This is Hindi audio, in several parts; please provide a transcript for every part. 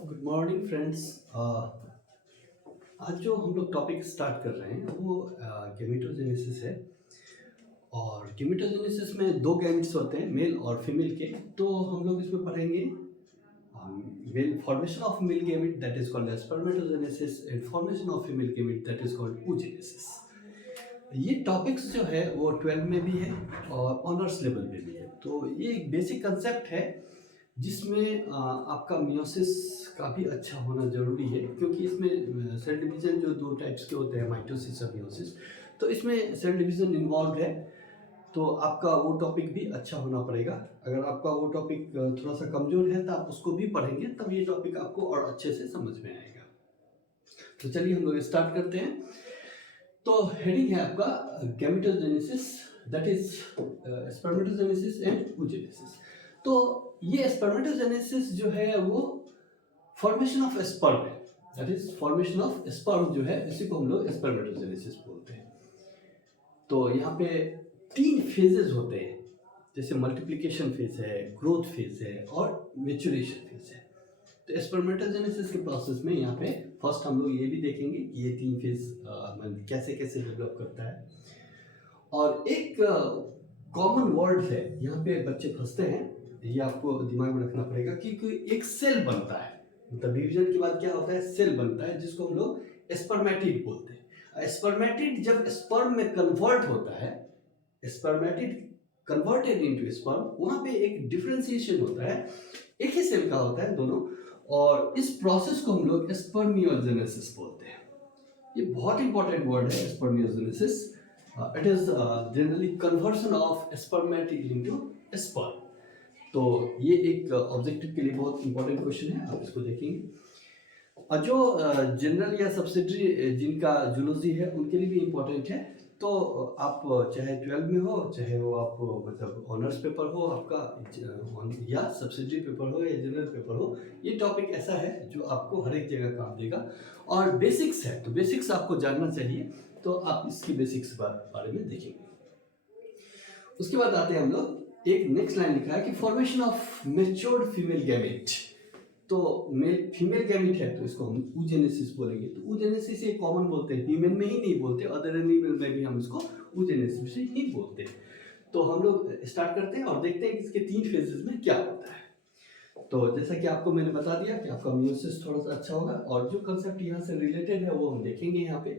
Good morning friends. आज जो हम लोग टॉपिक स्टार्ट कर रहे हैं वो गेमेटोजेनेसिस है। और गेमेटोजेनेसिस में दो गैमेट्स होते हैं, मेल और फीमेल के। तो हम लोग इसमें पढ़ेंगे male formation of male gamete that is called spermatogenesis and formation of female gamete that is called oogenesis। ये टॉपिक्स जो है वो 12 में भी है और ऑनर्स लेवल में भी है। तो ये एक बेसिक कंसेप्ट है जिसमें आपका मियोसिस का भी अच्छा होना ज़रूरी है, क्योंकि इसमें सेल डिवीज़न जो दो टाइप्स के होते हैं, माइटोसिस और मियोसिस। तो इसमें सेल डिवीज़न इन्वॉल्व है, तो आपका वो टॉपिक भी अच्छा होना पड़ेगा। अगर आपका वो टॉपिक थोड़ा सा कमज़ोर है तो आप उसको भी पढ़ेंगे, तब ये टॉपिक आपको और अच्छे से समझ में आएगा। तो चलिए हम लोग स्टार्ट करते हैं। तो हेडिंग है आपका gametogenesis that is spermatogenesis and oogenesis। तो ये स्पर्मेटोजेनेसिस जो है वो फॉर्मेशन ऑफ स्पर्म है, that is formation of sperm जो है इसी को हम लोग स्पर्मेटोजेनेसिस बोलते हैं। तो यहाँ पे तीन फेजेस होते हैं, जैसे मल्टीप्लिकेशन फेज है, ग्रोथ फेज है और मेचुरेशन फेज है। तो स्पर्मेटोजेनेसिस के प्रोसेस में यहाँ पे फर्स्ट हम लोग ये भी देखेंगे कि ये तीन फेज कैसे कैसे डेवलप करता है। और एक कॉमन वर्ड है, यहाँ पे बच्चे फंसते हैं, ये आपको दिमाग में रखना पड़ेगा कि एक सेल बनता है, मतलब डिवीजन के बाद क्या होता है, सेल बनता है जिसको हम लोग स्पर्मेटिड बोलते हैं। स्पर्मेटिड जब स्पर्म में कन्वर्ट होता है, स्पर्मेटिड कन्वर्टेड इनटू स्पर्म, वहां पे एक डिफरेंशिएशन होता है, एक ही सेल का होता है दोनों, और इस प्रोसेस को हम लोग स्पर्मियोजेनेसिस बोलते हैं। ये बहुत इंपॉर्टेंट वर्ड है spermiogenesis. It is generally conversion of spermatid into sperm. तो ये एक ऑब्जेक्टिव के लिए बहुत इंपॉर्टेंट क्वेश्चन है, आप इसको देखेंगे। और जो जनरल या सब्सिडरी जिनका जूलॉजी है उनके लिए भी इम्पोर्टेंट है। तो आप चाहे 12 में हो, चाहे वो आप मतलब ऑनर्स पेपर हो आपका, या सब्सिडरी पेपर हो या जनरल पेपर हो, ये टॉपिक ऐसा है जो आपको हर एक जगह काम देगा। और बेसिक्स है, तो बेसिक्स आपको जानना चाहिए, तो आप इसकी बेसिक्स बारे में देखेंगे। उसके बाद आते हैं हम लोग, एक नेक्स्ट लाइन लिखा है कि formation of matured female gamete. तो मेल फीमेल गैमेट है तो इसको हम oogenesis बोलेंगे। तो oogenesis ये कॉमन बोलते हैं, फीमेल में ही नहीं बोलते, अदर एनिमल में भी हम इसको oogenesis ही बोलते हैं। तो हम लोग स्टार्ट करते हैं और देखते हैं कि इसके तीन फेजेस में क्या होता है। तो जैसा कि आपको मैंने बता दिया कि आपका मियोसिस थोड़ा सा अच्छा होगा, और जो कंसेप्ट यहाँ से रिलेटेड है वो हम देखेंगे यहाँ पे।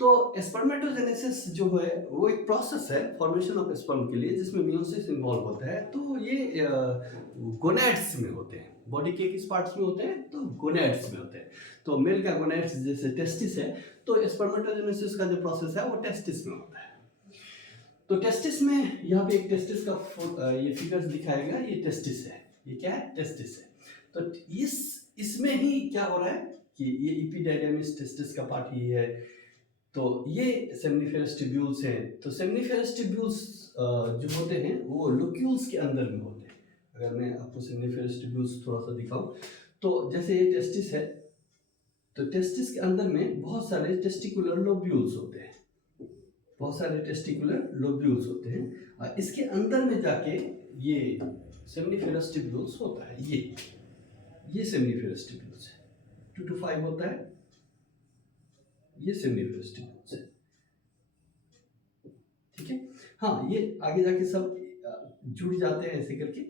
तो स्पर्मेटोजेनेसिस जो है वो एक प्रोसेस है फॉर्मेशन ऑफ स्पर्म के लिए, जिसमें मियोसिस इन्वॉल्व होता है। तो ये गोनैड्स में होते हैं, बॉडी के किस पार्ट्स में होते हैं, तो गोनैड्स में होते हैं। तो मेल का गोनैड्स जैसे टेस्टिस है, तो स्पर्मेटोजेनेसिस का जो प्रोसेस है वो टेस्टिस में होता है। तो टेस्टिस में यहाँ पे एक टेस्टिस का ये फिगर्स दिखाएगा, ये टेस्टिस है, ये क्या है, टेस्टिस है। तो इसमें ही क्या हो रहा है कि ये इपिडायडीमिस टेस्टिस का पार्ट ही है। तो ये सेमनीफेरस ट्यूब्यूल्स हैं। तो सेमनीफेरस ट्यूब्यूल्स जो होते हैं वो लोक्यूल्स के अंदर में होते हैं। अगर मैं आपको सेमनीफेरस ट्यूब्यूल्स थोड़ा सा दिखाऊं, तो जैसे ये टेस्टिस है, तो टेस्टिस के अंदर में बहुत सारे टेस्टिकुलर लोब्यूल्स होते हैं, बहुत सारे टेस्टिकुलर लोब्यूल्स होते हैं। और इसके अंदर में जाके ये सेमनीफेरस ट्यूब्यूल्स होता है। ये सेमनीफेरस ट्यूब्यूल्स है, 2 to 5 होता है, ये सेमनीफेरस ट्यूब्यूल्स है, ठीक है। हाँ, ये आगे जाके सब जुड़ जाते हैं ऐसे करके,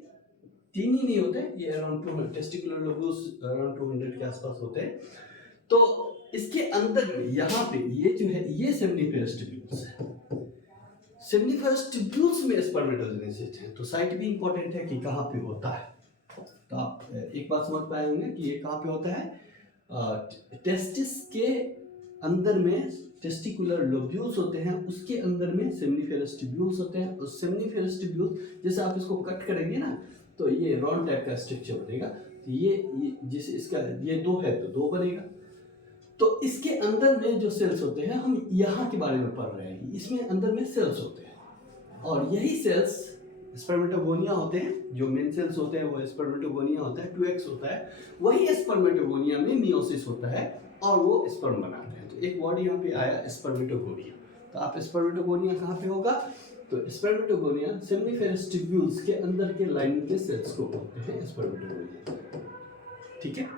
तीन ही नहीं होते, ये अराउंड 200 टेस्टिकुलर लोब्यूल्स अराउंड 200 के आसपास होते हैं। तो इसके अंदर में यहाँ पे ये जो है ये सेमनीफेरस ट्यूब्यूल्स है। सेमनीफेरस ट्यूब्यूल्स में स्पर्मेटोजेनेसिस है। तो साइट भी इंपॉर्टेंट है कि कहाँ पे होता है। तो आप एक बात समझ पाए होंगे कि ये कहाँ पे होता है, टेस्टिस के अंदर में टेस्टिकुलर लोब्यूल्स होते हैं, उसके अंदर में सेमनीफेरस ट्यूब्यूल्स होते हैं। और सेमनीफेरस ट्यूब्यूल्स जैसे आप इसको कट करेंगे ना, तो ये राउंड टाइप का स्ट्रक्चर बनेगा। तो ये जैसे इसका ये दो है तो दो बनेगा। तो इसके अंदर में जो सेल्स होते हैं, हम यहाँ के बारे में पढ़ रहे हैं, इसमें अंदर में सेल्स होते हैं, और यही सेल्स स्पर्मेटोगोनिया होते हैं। जो मेन सेल्स होते हैं वो स्पर्मेटोगोनिया होता है, 2x होता है। वही स्पर्मेटोगोनिया में मियोसिस होता है और वो स्पर्म बनाते हैं। तो एक वर्ड यहाँ पे आया स्पर्मेटोगोनिया। तो आप स्पर्मेटोगोनिया कहाँ पे होगा, तो स्पर्मेटोगोनिया सेमनीफेरस ट्यूब्यूल्स के अंदर के लाइन के सेल्स को बोलते हैं स्पर्मेटोगोनिया, ठीक है।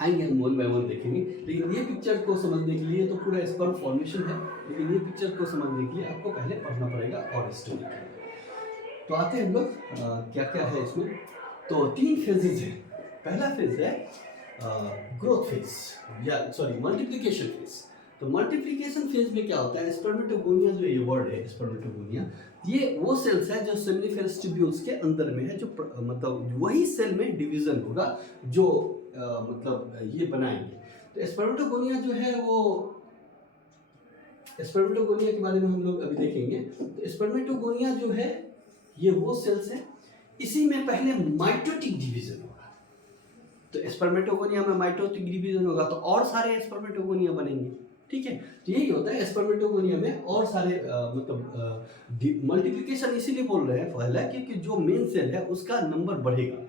आएंगे हम वन बाय वन देखेंगे, लेकिन ये पिक्चर को समझने के लिए तो पूरा स्पर्म फॉर्मेशन है, लेकिन ये पिक्चर को समझने के लिए आपको पहले पढ़ना पड़ेगा और स्टडी करना। तो आते हैं हम लोग क्या क्या है इसमें। तो 3 फेजेज हैं। पहला फेज है ग्रोथ फेज, या सॉरी मल्टीप्लिकेशन फेज। तो मल्टीप्लिकेशन फेज में क्या होता है, स्पर्मेटोगोनिया जो ये वर्ड है स्पर्मेटोगोनिया, ये वो सेल्स है जो सेमिनिफेरस ट्यूब्यूल्स के अंदर में है, जो मतलब वही सेल में डिवीजन होगा जो मतलब ये बनाएंगे। तो स्पर्मेटोगोनिया जो है वो, स्पर्मेटोगोनिया के बारे में हम लोग अभी देखेंगे। तो स्पर्मेटोगोनिया जो है ये वो सेल्स है, इसी में पहले माइटोटिक डिवीजन होगा। तो स्पर्मेटोगोनिया में माइटोटिक डिवीजन होगा तो और सारे स्पर्मेटोगोनिया बनेंगे, ठीक है। तो यही होता है स्पर्मेटोगोनिया में और सारे मतलब मल्टीप्लिकेशन इसीलिए बोल रहे हैं पहला, क्योंकि जो मेन सेल है उसका नंबर बढ़ेगा,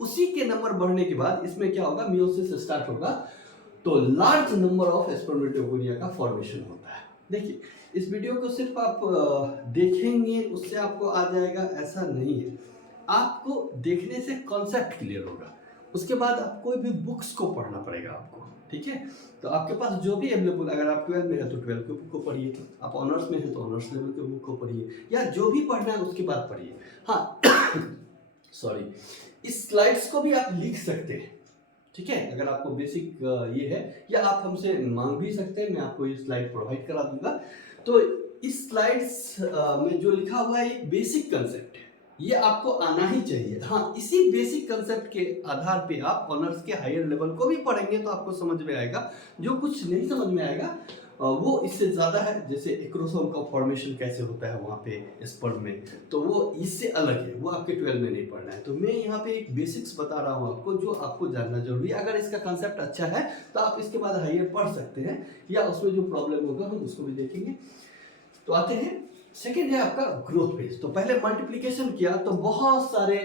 उसी के नंबर बढ़ने के बाद इसमें क्या होगा, मियोसिस स्टार्ट होगा, तो लार्ज नंबर ऑफ स्पर्मेटोगोनिया का फॉर्मेशन होता है। देखिए इस वीडियो को सिर्फ आप देखेंगे उससे आपको आ जाएगा, ऐसा नहीं है। आपको देखने से कॉन्सेप्ट क्लियर होगा, उसके बाद आप कोई भी बुक्स को पढ़ना पड़ेगा आपको, ठीक है। तो आपके पास जो भी अवेलेबल, अगर आप 12 में है तो 12 के बुक को पढ़िए, आप ऑनर्स में है तो ऑनर्स लेवल के बुक को पढ़िए, या जो भी पढ़ना है उसके बाद पढ़िए। हाँ सॉरी, इस स्लाइड्स को भी आप लिख सकते हैं, ठीक है, अगर आपको बेसिक ये है, या आप हमसे मांग भी सकते हैं, मैं आपको ये स्लाइड प्रोवाइड करा दूंगा। तो इस स्लाइड्स में जो लिखा हुआ है ये बेसिक कंसेप्ट है, ये आपको आना ही चाहिए। हाँ, इसी बेसिक कंसेप्ट के आधार पे आप ऑनर्स के हायर लेवल को भी पढ़ेंगे तो आपको समझ में आएगा। जो कुछ नहीं समझ में आएगा वो इससे ज़्यादा है, जैसे एक्रोसोम का फॉर्मेशन कैसे होता है वहाँ पे स्पर्म में, तो वो इससे अलग है, वो आपके 12 में नहीं पढ़ना है। तो मैं यहाँ पे एक बेसिक्स बता रहा हूँ आपको, जो आपको जानना जरूरी है। अगर इसका कंसेप्ट अच्छा है तो आप इसके बाद हायर पढ़ सकते हैं, या उसमें जो प्रॉब्लम होगा हम उसको भी देखेंगे। तो आते हैं, सेकेंड है आपका ग्रोथ फेज। तो पहले मल्टीप्लिकेशन किया तो बहुत सारे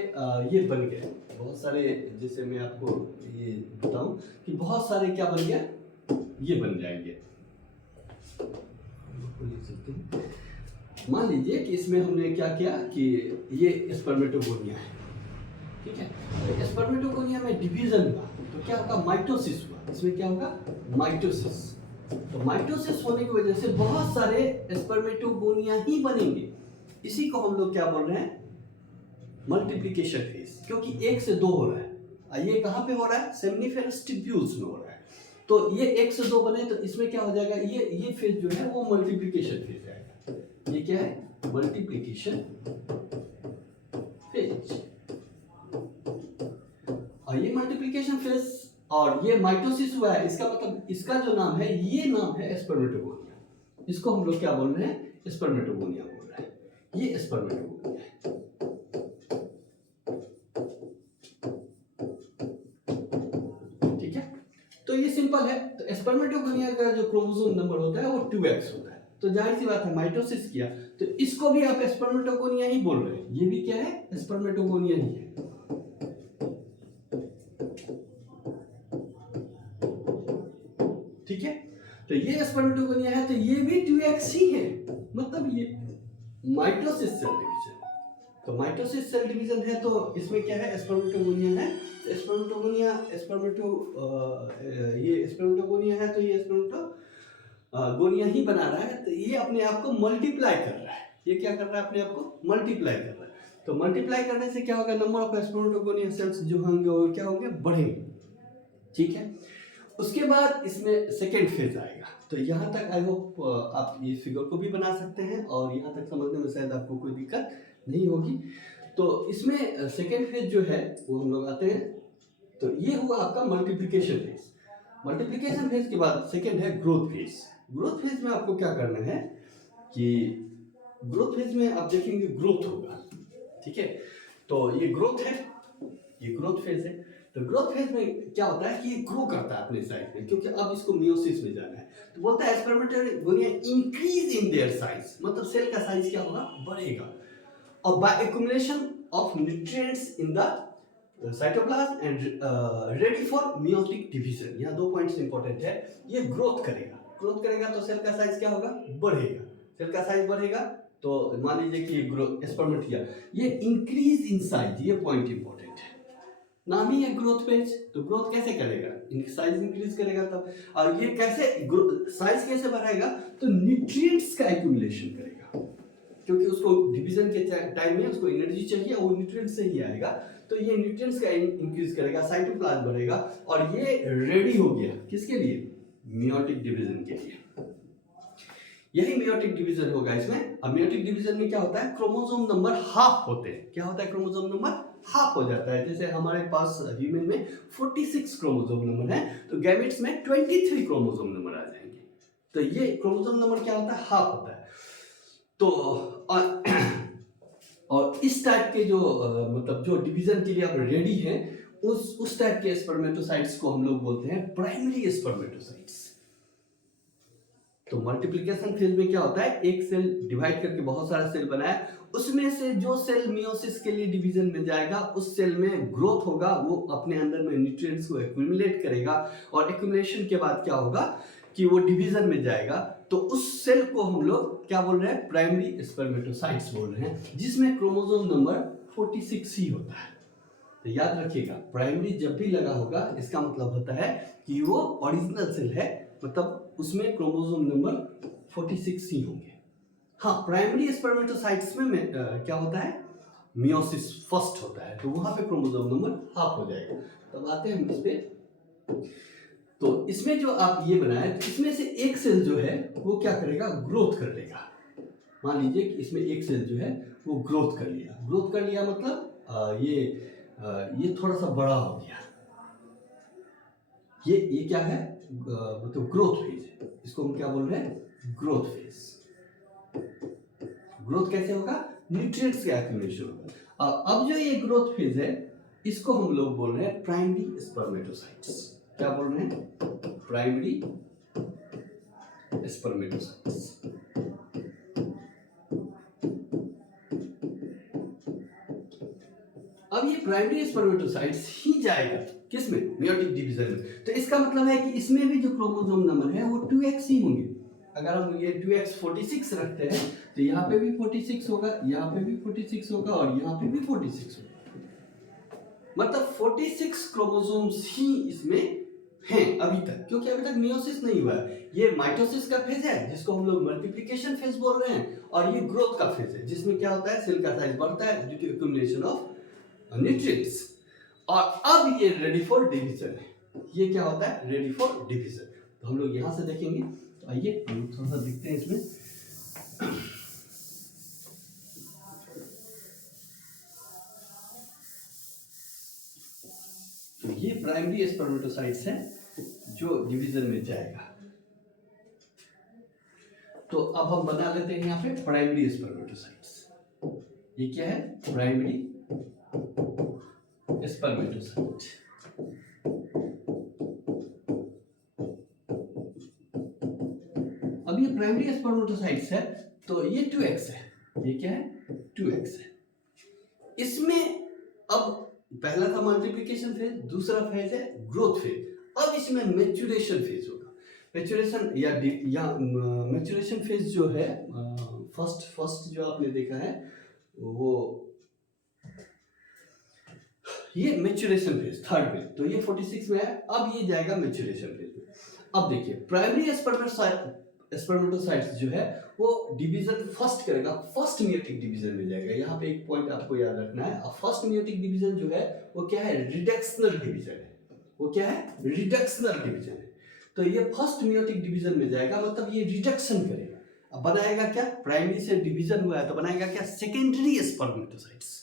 ये बन गए, बहुत सारे, जैसे मैं आपको ये बताऊं कि बहुत सारे क्या बन गया, ये बन जाएंगे। मान लीजिए कि इसमें हमने क्या किया कि ये स्पर्मेटोगोनिया है, ठीक है। तो स्पर्मेटोगोनिया में डिवीजन हुआ तो क्या होगा, माइटोसिस हुआ। इसमें क्या होगा, माइटोसिस। तो माइटोसिस होने की वजह से बहुत सारे स्पर्मेटोगोनिया ही बनेंगे। इसी को हम लोग क्या बोल रहे हैं, मल्टीप्लिकेशन फेज, क्योंकि 1 से 2 हो रहा है। ये कहाँ पे हो रहा है, सेमिनिफेरस ट्यूब्यूल्स में हो रहा है। तो ये 1 से 2 बने तो इसमें क्या हो जाएगा, ये फेज जो है वो मल्टीप्लिकेशन फेज आएगा। ये क्या है, मल्टीप्लिकेशन फेज। और ये मल्टीप्लिकेशन फेज और ये माइटोसिस हुआ है, इसका मतलब इसका जो नाम है, ये नाम है स्पर्मेटोगोनिया। इसको हम लोग क्या बोल रहे हैं, स्पर्मेटोगोनिया बोल रहे हैं। ये स्पर्मेटोगोनिया है, ठीक है। तो ये सिंपल है। तो स्पर्मेटोगोनिया का जो क्रोमोसोम नंबर होता है वो 2x होता है। तो जाहिर सी बात है, माइटोसिस किया तो इसको भी आप स्पर्मेटोगोनिया ही बोल रहे हैं। ये भी क्या है, स्पर्मेटोगोनिया ही है, ठीक है। तो ये स्पर्मेटोगोनिया है, तो ये भी 2x ही है, मतलब ये माइटोसिस सेल डिवीजन। तो माइटोसिस सेल डिवीजन है तो इसमें क्या है, स्पर्मेटोगोनिया है। तो स्पर्मेटोगोनिया ये स्पर्मेटोगोनिया है, तो ये स्पर्मेटोगोनिया ही बना रहा है। तो ये अपने आप को मल्टीप्लाई कर रहा है। ये क्या कर रहा है, अपने आप को मल्टीप्लाई कर रहा है। तो मल्टीप्लाई करने से क्या होगा, नंबर ऑफ स्पर्मेटोगोनिया सेल्स जो होंगे वो क्या होंगे, बढ़ेंगे, ठीक है। उसके बाद इसमें सेकेंड फेज आएगा। तो यहाँ तक आई होप आप ये फिगर को भी बना सकते हैं, और यहाँ तक समझने में शायद आपको कोई दिक्कत नहीं होगी। तो इसमें सेकेंड फेज जो है वो हम लोग आते हैं। तो ये हुआ आपका मल्टीप्लिकेशन फेज। मल्टीप्लिकेशन फेज के बाद सेकेंड है ग्रोथ फेज। ग्रोथ फेज में आपको क्या करना है कि ग्रोथ फेज में आप देखेंगे ग्रोथ होगा, ठीक है। तो ये ग्रोथ है, ये ग्रोथ फेज है। तो ग्रोथ फेज में क्या होता है कि ये ग्रो करता है अपने साइज में, क्योंकि अब इसको मियोसिस में जाना है। तो बोलता है spermatogonia increase in their size, मतलब सेल का साइज क्या होगा, बढ़ेगा। और by accumulation of nutrients in the cytoplasm and ready for meiotic division. यहाँ 2 पॉइंट्स इंपॉर्टेंट है। ये ग्रोथ करेगा, ग्रोथ करेगा तो सेल का साइज क्या होगा, बढ़ेगा। सेल का साइज बढ़ेगा तो मान लीजिए कि ग्रोथ स्पर्मेटिया ये इंक्रीज इन साइज, ये पॉइंट इंपॉर्टेंट है। नाम ही है ग्रोथ फेज, तो ग्रोथ कैसे करेगा, साइज इंक्रीज करेगा तब। और ये कैसे साइज कैसे बढ़ाएगा, तो न्यूट्रिएंट्स का एक्यूमुलेशन करेगा, क्योंकि उसको डिवीजन के टाइम में उसको एनर्जी चाहिए, वो न्यूट्रिएंट से ही आएगा, तो ये न्यूट्रिएंट्स का इंक्रीज करेगा, साइटोप्लाज्म बढ़ेगा, और ये रेडी हो गया किसके लिए, मियोटिक डिवीजन के लिए। यही मियोटिक डिवीजन होगा इसमें। अब मियोटिक डिवीजन में क्या होता है, क्रोमोसोम नंबर हाफ होते हैं। क्या होता है, क्रोमोसोम नंबर हाफ हो जाता है। जैसे हमारे पास ह्यूमन में 46 क्रोमोसोम नंबर है, तो गैमेट्स में 23 क्रोमोसोम नंबर आ जाएंगे। तो ये क्रोमोसोम नंबर क्या होता है, हाफ होता है। तो और इस टाइप के जो मतलब जो डिवीजन के लिए आप रेडी हैं, उस टाइप के स्पर्मेटोसाइट्स को हम लोग बोलते हैं प्राइमरी स्पर्मेटोसाइट्स। तो मल्टीप्लिकेशन फेज में क्या होता है, एक सेल डिवाइड करके बहुत सारा सेल बनाया, उसमें से जो सेल मियोसिस के लिए डिवीजन में जाएगा, उस सेल में ग्रोथ होगा, वो अपने अंदर में न्यूट्रिएंट्स को एक्यूमुलेट करेगा, और एक्यूमुलेशन के बाद क्या होगा कि वो डिवीजन में जाएगा, तो उस सेल को हम लोग क्या बोल रहे हैं, प्राइमरी स्पर्मेटोसाइट्स बोल रहे हैं, जिसमें क्रोमोसोम नंबर 46 ही होता है। तो याद रखिएगा, प्राइमरी जब भी लगा होगा, इसका मतलब होता है कि वो ओरिजिनल सेल है, मतलब उसमें क्रोमोसोम नंबर 46 ही होंगे। हाँ, प्राइमरी स्पर्मेटोसाइट्स में क्या होता है, मियोसिस फर्स्ट होता है, तो वहां पे क्रोमोसोम नंबर हाफ हो जाएगा। तब आते हैं हम इस पे। तो इसमें जो आप ये बनाए, तो इसमें से एक सेल जो है वो क्या करेगा, ग्रोथ कर लेगा। मान लीजिए कि इसमें एक सेल जो है वो ग्रोथ कर लिया। ग्रोथ कर लिया मतलब ये थोड़ा सा बड़ा हो गया। ये क्या है, मतलब ग्रोथ फेज है। इसको हम क्या बोल रहे हैं, ग्रोथ फेज। ग्रोथ कैसे होगा, न्यूट्रिएंट्स का एक्यूमुलेशन होगा। अब जो ये ग्रोथ फेज है, इसको हम लोग बोल रहे हैं प्राइमरी स्पर्मेटोसाइट्स। क्या बोल रहे हैं, प्राइमरी स्पर्मेटोसाइट्स। अब ये प्राइमरी स्पर्मेटोसाइट्स ही जाएगा किसमें, मियोटिक डिवीजन में। तो इसका मतलब है कि इसमें भी जो क्रोमोसोम नंबर है वो 2x ही होंगे। अगर हम ये 2x 46 रखते हैं, तो यहाँ पे भी 46 होगा, यहाँ पे भी 46 होगा, और यहाँ पे भी 46 होगा। मतलब 46 क्रोमोसोम्स ही इसमें हैं अभी तक, क्योंकि अभी तक मियोसिस नहीं हुआ है। ये माइटोसिस का फेज है, जिसको हम लोग मल्टीप्लिकेशन फेज बोल रहे हैं, और ये ग्रोथ का फेज है, जिसमें क्या होता है, सेल का साइज बढ़ता है due to accumulation of nutrients. और अब ये रेडी फॉर डिवीजन है। ये क्या होता है, रेडी फॉर डिवीजन। तो हम लोग यहां से देखेंगे। तो आइए हम थोड़ा सा देखते हैं इसमें। तो ये प्राइमरी स्पर्मेटोसाइट्स है जो डिवीजन में जाएगा। तो अब हम बना लेते हैं यहाँ पे प्राइमरी स्पर्मेटोसाइट्स। ये क्या है, प्राइमरी स्पर्मेटोसाइट। अब ये प्राइमरी स्पर्मेटोसाइट्स है, तो ये 2x है। ये क्या है, 2x है। इसमें अब पहला था मल्टीप्लिकेशन फेज, दूसरा फेज है ग्रोथ फेज। अब इसमें मैच्योरेशन फेज होगा। मैच्योरेशन या मैच्योरेशन फेज जो है, फर्स्ट जो आपने देखा है वो ये मैच्योरेशन फेज, थर्ड फेज। तो ये 46 में है, अब ये जाएगा मैच्योरेशन फेज में। अब देखिए, प्राइमरी स्पर्मेटोसाइट्स जो है वो डिवीजन फर्स्ट करेगा, फर्स्ट मियोटिक डिवीजन में जाएगा। यहाँ पे एक पॉइंट आपको याद रखना है, फर्स्ट मियोटिक डिवीजन जो है वो क्या है, रिडक्शनल डिवीजन है। वो क्या है, रिडक्शनल डिवीजन है। तो ये फर्स्ट मियोटिक डिवीजन में जाएगा, मतलब ये रिडक्शन करेगा। अब बनाएगा क्या, प्राइमरी से डिवीजन हुआ है तो बनाएगा क्या, सेकेंडरी स्पर्मेटोसाइट्स।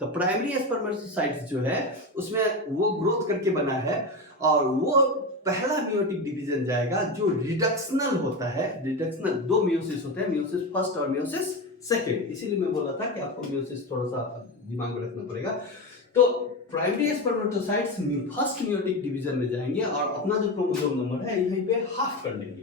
तो प्राइमरी स्पर्मेटोसाइट्स जो है उसमें वो ग्रोथ करके बना है, और वो पहला मियोटिक डिवीजन जाएगा जो रिडक्शनल होता है। रिडक्शनल दो मियोसिस होते हैं, मियोसिस फर्स्ट और मियोसिस सेकंड। इसीलिए मैं बोला था कि आपको मियोसिस थोड़ा सा दिमाग में रखना पड़ेगा। तो primary spermatocytes first meiotic division में जाएंगे और अपना जो क्रोमोसोम नंबर है यहीं पे हाफ कर देंगे।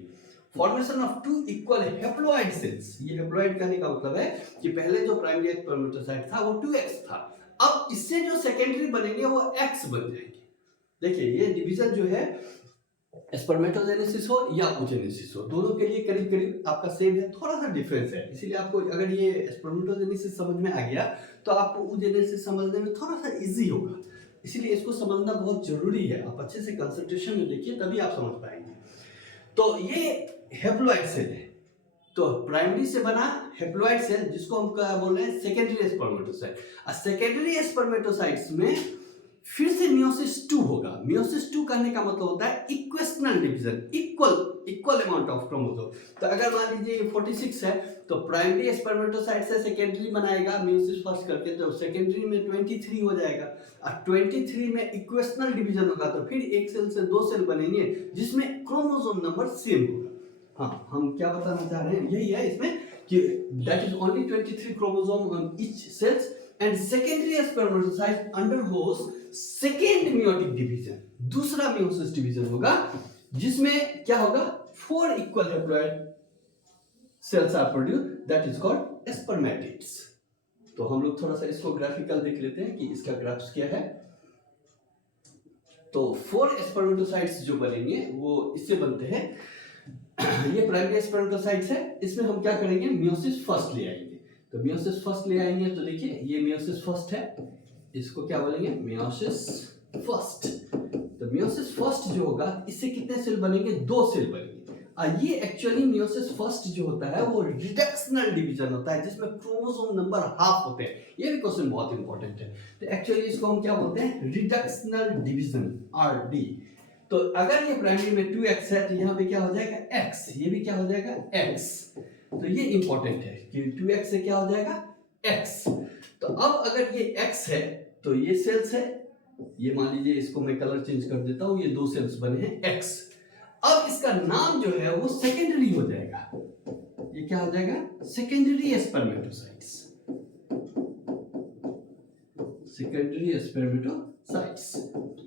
Formation of two equal haploid cells. ये हेप्लॉइड कहने का मतलब है कि पहले जो प्राइमरी स्पर्मेटोसाइट था वो 2x था, अब इससे जो सेकेंडरी बनेंगे वो x बन जाएंगे। देखिए, ये डिवीजन जो है स्पर्मेटोजेनेसिस हो या ओजेनेसिस हो, दोनों के लिए करीब करीब आपका सेम है, थोड़ा सा डिफरेंस है। इसीलिए आपको अगर ये स्पर्मेटोजेनेसिस समझ में आ गया तो आपको ओजेनेसिस समझने में थोड़ा सा इजी होगा। इसीलिए इसको समझना बहुत जरूरी है। आप अच्छे से कंसंट्रेशन में देखिए तभी आप समझ पाएंगे। तो ये हेप्लॉइड सेल है। तो प्राइमरी से बना हेप्लॉइड सेल जिसको हम क्या बोल रहे हैं, सेकेंडरी स्पर्मेटोसाइट। सेकेंडरी स्पर्मेटोसाइट्स में फिर से मियोसिस 2 होगा। मियोसिस 2 कहने का मतलब होता है equational division, equal amount of chromosome. तो अगर मान लीजिए ये 46 है तो प्राइमरी स्पर्मेटोसाइट से सेकेंडरी बनाएगा मियोसिस फर्स्ट करके, तो सेकेंडरी में 23 हो जाएगा। और 23 में इक्वेशनल डिवीजन होगा तो फिर एक सेल से 2 सेल बनेंगे जिसमें क्रोमोसोम नंबर सेम होगा। हाँ, हम क्या बताना चाह रहे हैं यही है इसमें कि that is only 23 chromosome on each cells and secondary spermatocyte undergoes second meiotic division. दूसरा मियोसिस डिवीजन होगा जिसमें क्या होगा, 4 equal haploid cells are produce, that is called spermatids. तो हम लोग थोड़ा सा इसको ग्राफिकल देख लेते हैं कि इसका ग्राफ्स क्या है। तो 4 स्पर्मेटोसाइट्स जो बनेंगे वो इससे बनते हैं। ये प्राइमरी स्पर्मेटोसाइट्स है, इसमें हम क्या करेंगे, मियोसिस फर्स्ट ले आएंगे। तो मियोसिस फर्स्ट ले आएंगे तो देखिए ये मियोसिस फर्स्ट है, इसको क्या बोलेंगे, मियोसिस फर्स्ट। तो मियोसिस फर्स्ट जो होगा इससे कितने सेल बनेंगे, 2 सेल बनेंगे। ये एक्चुअली मियोसिस फर्स्ट जो होता है वो रिडक्शनल डिवीजन होता है जिसमें क्रोमोसोम नंबर हाफ होते हैं। ये भी क्वेश्चन बहुत इंपॉर्टेंट है। तो एक्चुअली इसको हम क्या बोलते हैं, रिडक्शनल डिवीजन, RD। तो अगर ये प्राइमरी में 2x है तो यहाँ पे क्या हो जाएगा, x, ये भी क्या हो जाएगा, x। तो ये इंपॉर्टेंट है कि 2x से क्या हो जाएगा, x। तो अब अगर ये x है तो ये सेल्स है, ये मान लीजिए इसको मैं कलर चेंज कर देता हूँ, ये 2 सेल्स बने हैं x। अब इसका नाम जो है वो सेकेंडरी हो जाएगा, ये क्या हो जाएगा, सेकेंडरी स्पर्मेटोसाइट्स, सेकेंडरी स्पर्मेटोसाइट्स।